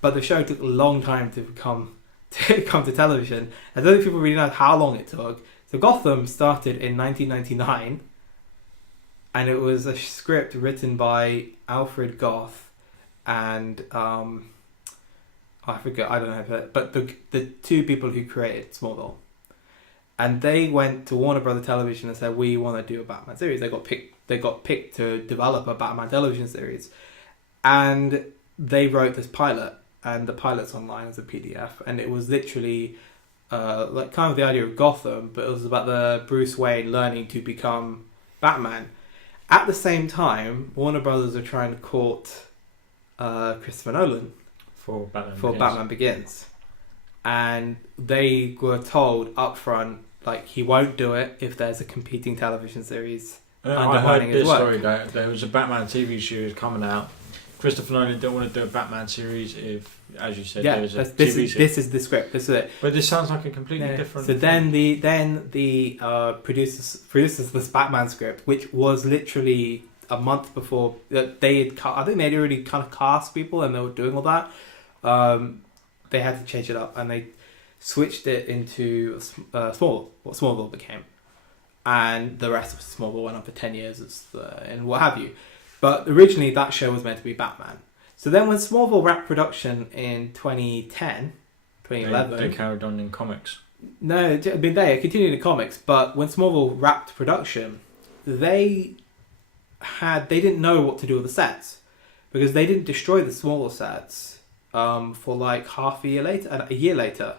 But the show took a long time to come to television. I don't think people really know how long it took. So Gotham started in 1999, and it was a script written by Alfred Goth and I forget, I don't know, but the two people who created Smallville. And they went to Warner Brother Television and said, we want to do a Batman series. They got picked to develop a Batman television series. And they wrote this pilot, and the pilot's online as a PDF, and it was literally like kind of the idea of Gotham, but it was about the Bruce Wayne learning to become Batman. At the same time, Warner Brothers are trying to court Christopher Nolan for Batman Begins. And they were told up front, like, he won't do it if there's a competing television series I heard this story that there was a Batman TV series coming out. Christopher Nolan didn't want to do a Batman series if, as you said, there was a TV series. This is the script. This is it. But this sounds like a completely different. So then the produces this Batman script, which was literally a month before they had. I think they'd already kind of cast people and they were doing all that. They had to change it up, and they switched it into Smallville, what Smallville became, and the rest of Smallville went on for 10 years and what have you. But originally that show was meant to be Batman. So then when Smallville wrapped production in 2011... They carried on in comics. No, I mean, they continued in comics, but when Smallville wrapped production, they didn't know what to do with the sets, because they didn't destroy the Smallville sets for like a year later.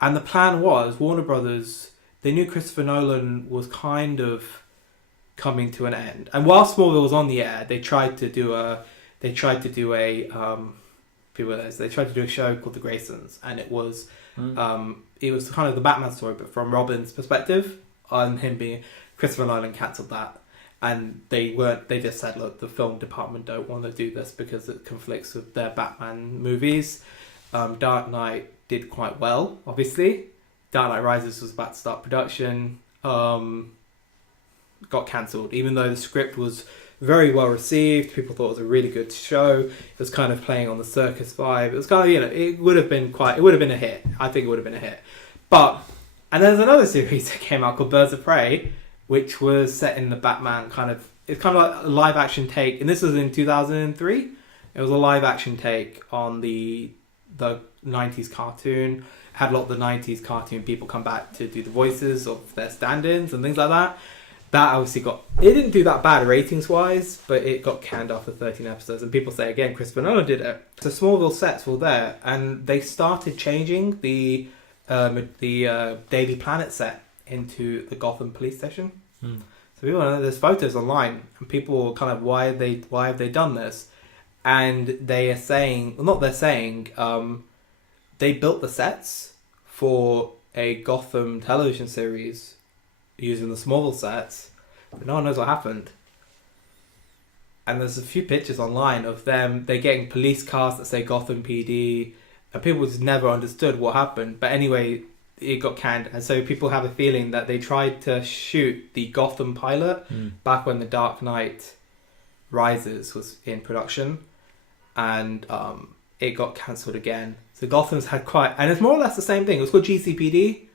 And the plan was, Warner Brothers, they knew Christopher Nolan was kind of coming to an end, and while Smallville was on the air, they tried to do a show called The Graysons, and it was kind of the Batman story, but from Robin's perspective, on him being Christopher Nolan cancelled that, and they just said, look, the film department don't want to do this because it conflicts with their Batman movies. Dark Knight did quite well, obviously. Dark Knight Rises was about to start production. Got cancelled, even though the script was very well received. People thought it was a really good show. It was kind of playing on the circus vibe. It was kind of, it would have been a hit. I think it would have been a hit. And there's another series that came out called Birds of Prey, which was set in the Batman it's kind of like a live action take, and this was in 2003. It was a live action take on the 90s cartoon. Had a lot of the 90s cartoon people come back to do the voices of their stand-ins and things like that. That obviously it didn't do that bad ratings wise, but it got canned after 13 episodes, and people say again Christopher Nolan did it. So Smallville sets were there, and they started changing the Daily Planet set into the Gotham police station. So people know there's photos online, and people were kind of, why have they done this? And they are saying, they built the sets for a Gotham television series using the Smallville sets, but no one knows what happened. And there's a few pictures online of them. They're getting police cars that say Gotham PD, and people just never understood what happened. But anyway, it got canned, and so people have a feeling that they tried to shoot the Gotham pilot back when the Dark Knight Rises was in production, and it got cancelled again. So Gotham's had and it's more or less the same thing. It was called GCPD.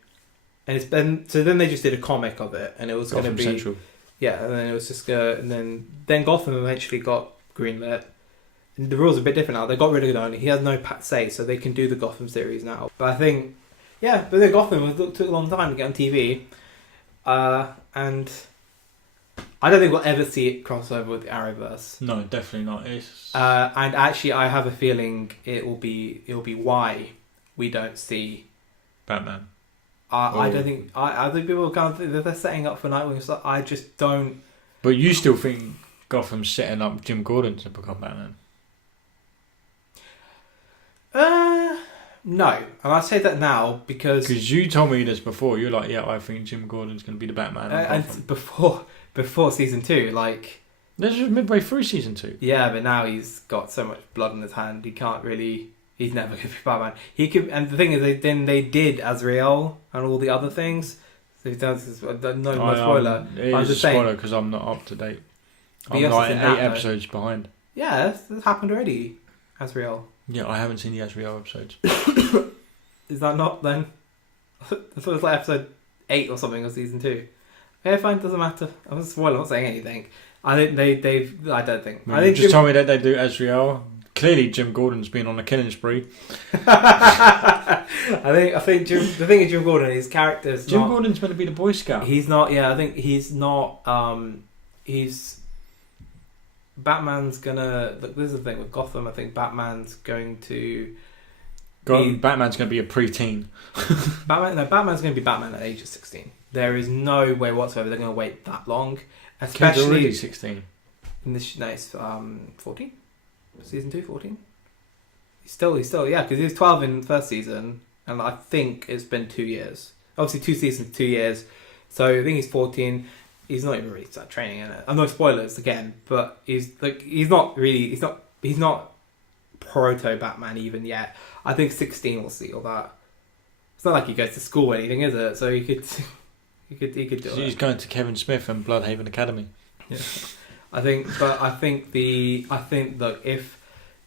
And it's been, so then they just did a comic of it, and it was going to be Central. Yeah, and then it was just and then Gotham eventually got greenlit. And the rules are a bit different now. They got rid of Nolan. He has no say, so they can do the Gotham series now. But I think, but the Gotham took a long time to get on TV, and I don't think we'll ever see it cross over with the Arrowverse. No, definitely not. And actually, I have a feeling it will be why we don't see Batman. I don't think. I think people kind of, they're setting up for Nightwing stuff. I just don't. But you still think Gotham's setting up Jim Gordon to become Batman? No, and I say that now because you told me this before. You're like, I think Jim Gordon's going to be the Batman. And before season 2, like this is midway through season 2. Yeah, but now he's got so much blood in his hand. He can't really. He's never going to be Batman. He could, and the thing is, they did Azrael and all the other things. So he does. No spoiler. I'm just saying spoiler because I'm not up to date. I'm like 8 episodes behind. Yeah, that's happened already. Azrael. Yeah, I haven't seen the Azrael episodes. Is that not then? I thought it was like episode 8 or something of season 2. Okay, fine, doesn't matter. I'm not spoiling, I'm not saying anything. I think they've. I don't think. I think just told me that they do Ezreal. Clearly, Jim Gordon's been on a killing spree. I think the thing is Jim Gordon, his character's Jim not, Gordon's meant to be the Boy Scout. He's not. Yeah, I think he's not. He's Batman's gonna. Look, this is the thing with Gotham. I think Batman's going to. Batman's going to be a preteen. Batman's going to be Batman at the age of 16. There is no way whatsoever they're going to wait that long. Kid's Especially already 16. in this nice 14, season 2, 14. He's still yeah, because he was 12 in the first season, and I think it's been 2 years. Obviously, 2 seasons, 2 years. So I think he's 14. He's not even really started training in it. I'm no spoilers again, but he's not proto Batman even yet. I think 16 will see all that. It's not like he goes to school or anything, is it? So he could do it. He's going to Kevin Smith and Bloodhaven Academy. Yeah. I think that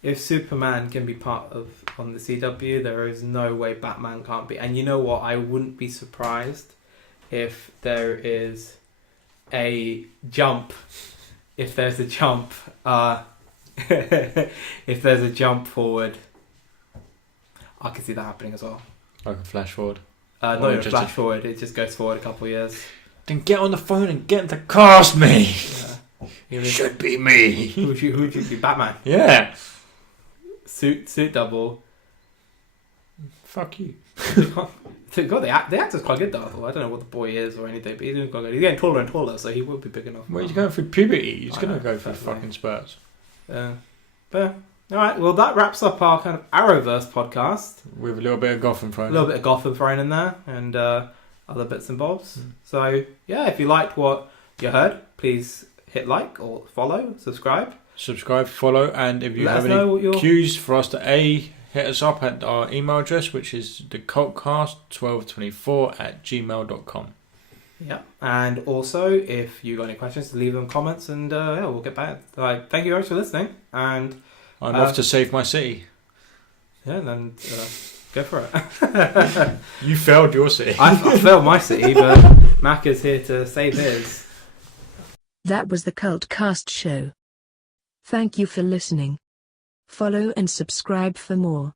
if Superman can be part of on the CW, there is no way Batman can't be. And you know what? I wouldn't be surprised if there is a jump. If there's a jump, if there's a jump forward, I can see that happening as well. Like a flash forward. Not even a flash forward. It just goes forward a couple of years. Then get on the phone and get him to cast me. Yeah. It should be me. Who would you be? Batman. Yeah. Suit double. Fuck you. God, the actor's quite good though. I don't know what the boy is or anything, but he's doing quite good. He's getting taller and taller, so he will be big enough. Well, he's going through puberty. He's going to go through fucking spurts. But all right. Well, that wraps up our kind of Arrowverse podcast With a little bit of Gotham thrown A little bit of Gotham thrown in there, and other bits and bobs. So yeah, if you liked what you heard, please hit like or follow, subscribe, follow, and if you Let have us know what any cues for us to hit us up at our email address, which is thecultcast1224@gmail.com. Yeah, and also if you got any questions, leave them comments, and we'll get back. Thank you guys for listening, and I'm off to save my city. Yeah, then go for it. You failed your city. I failed my city, but Macca's here to save his. That was the Cult Cast Show. Thank you for listening. Follow and subscribe for more.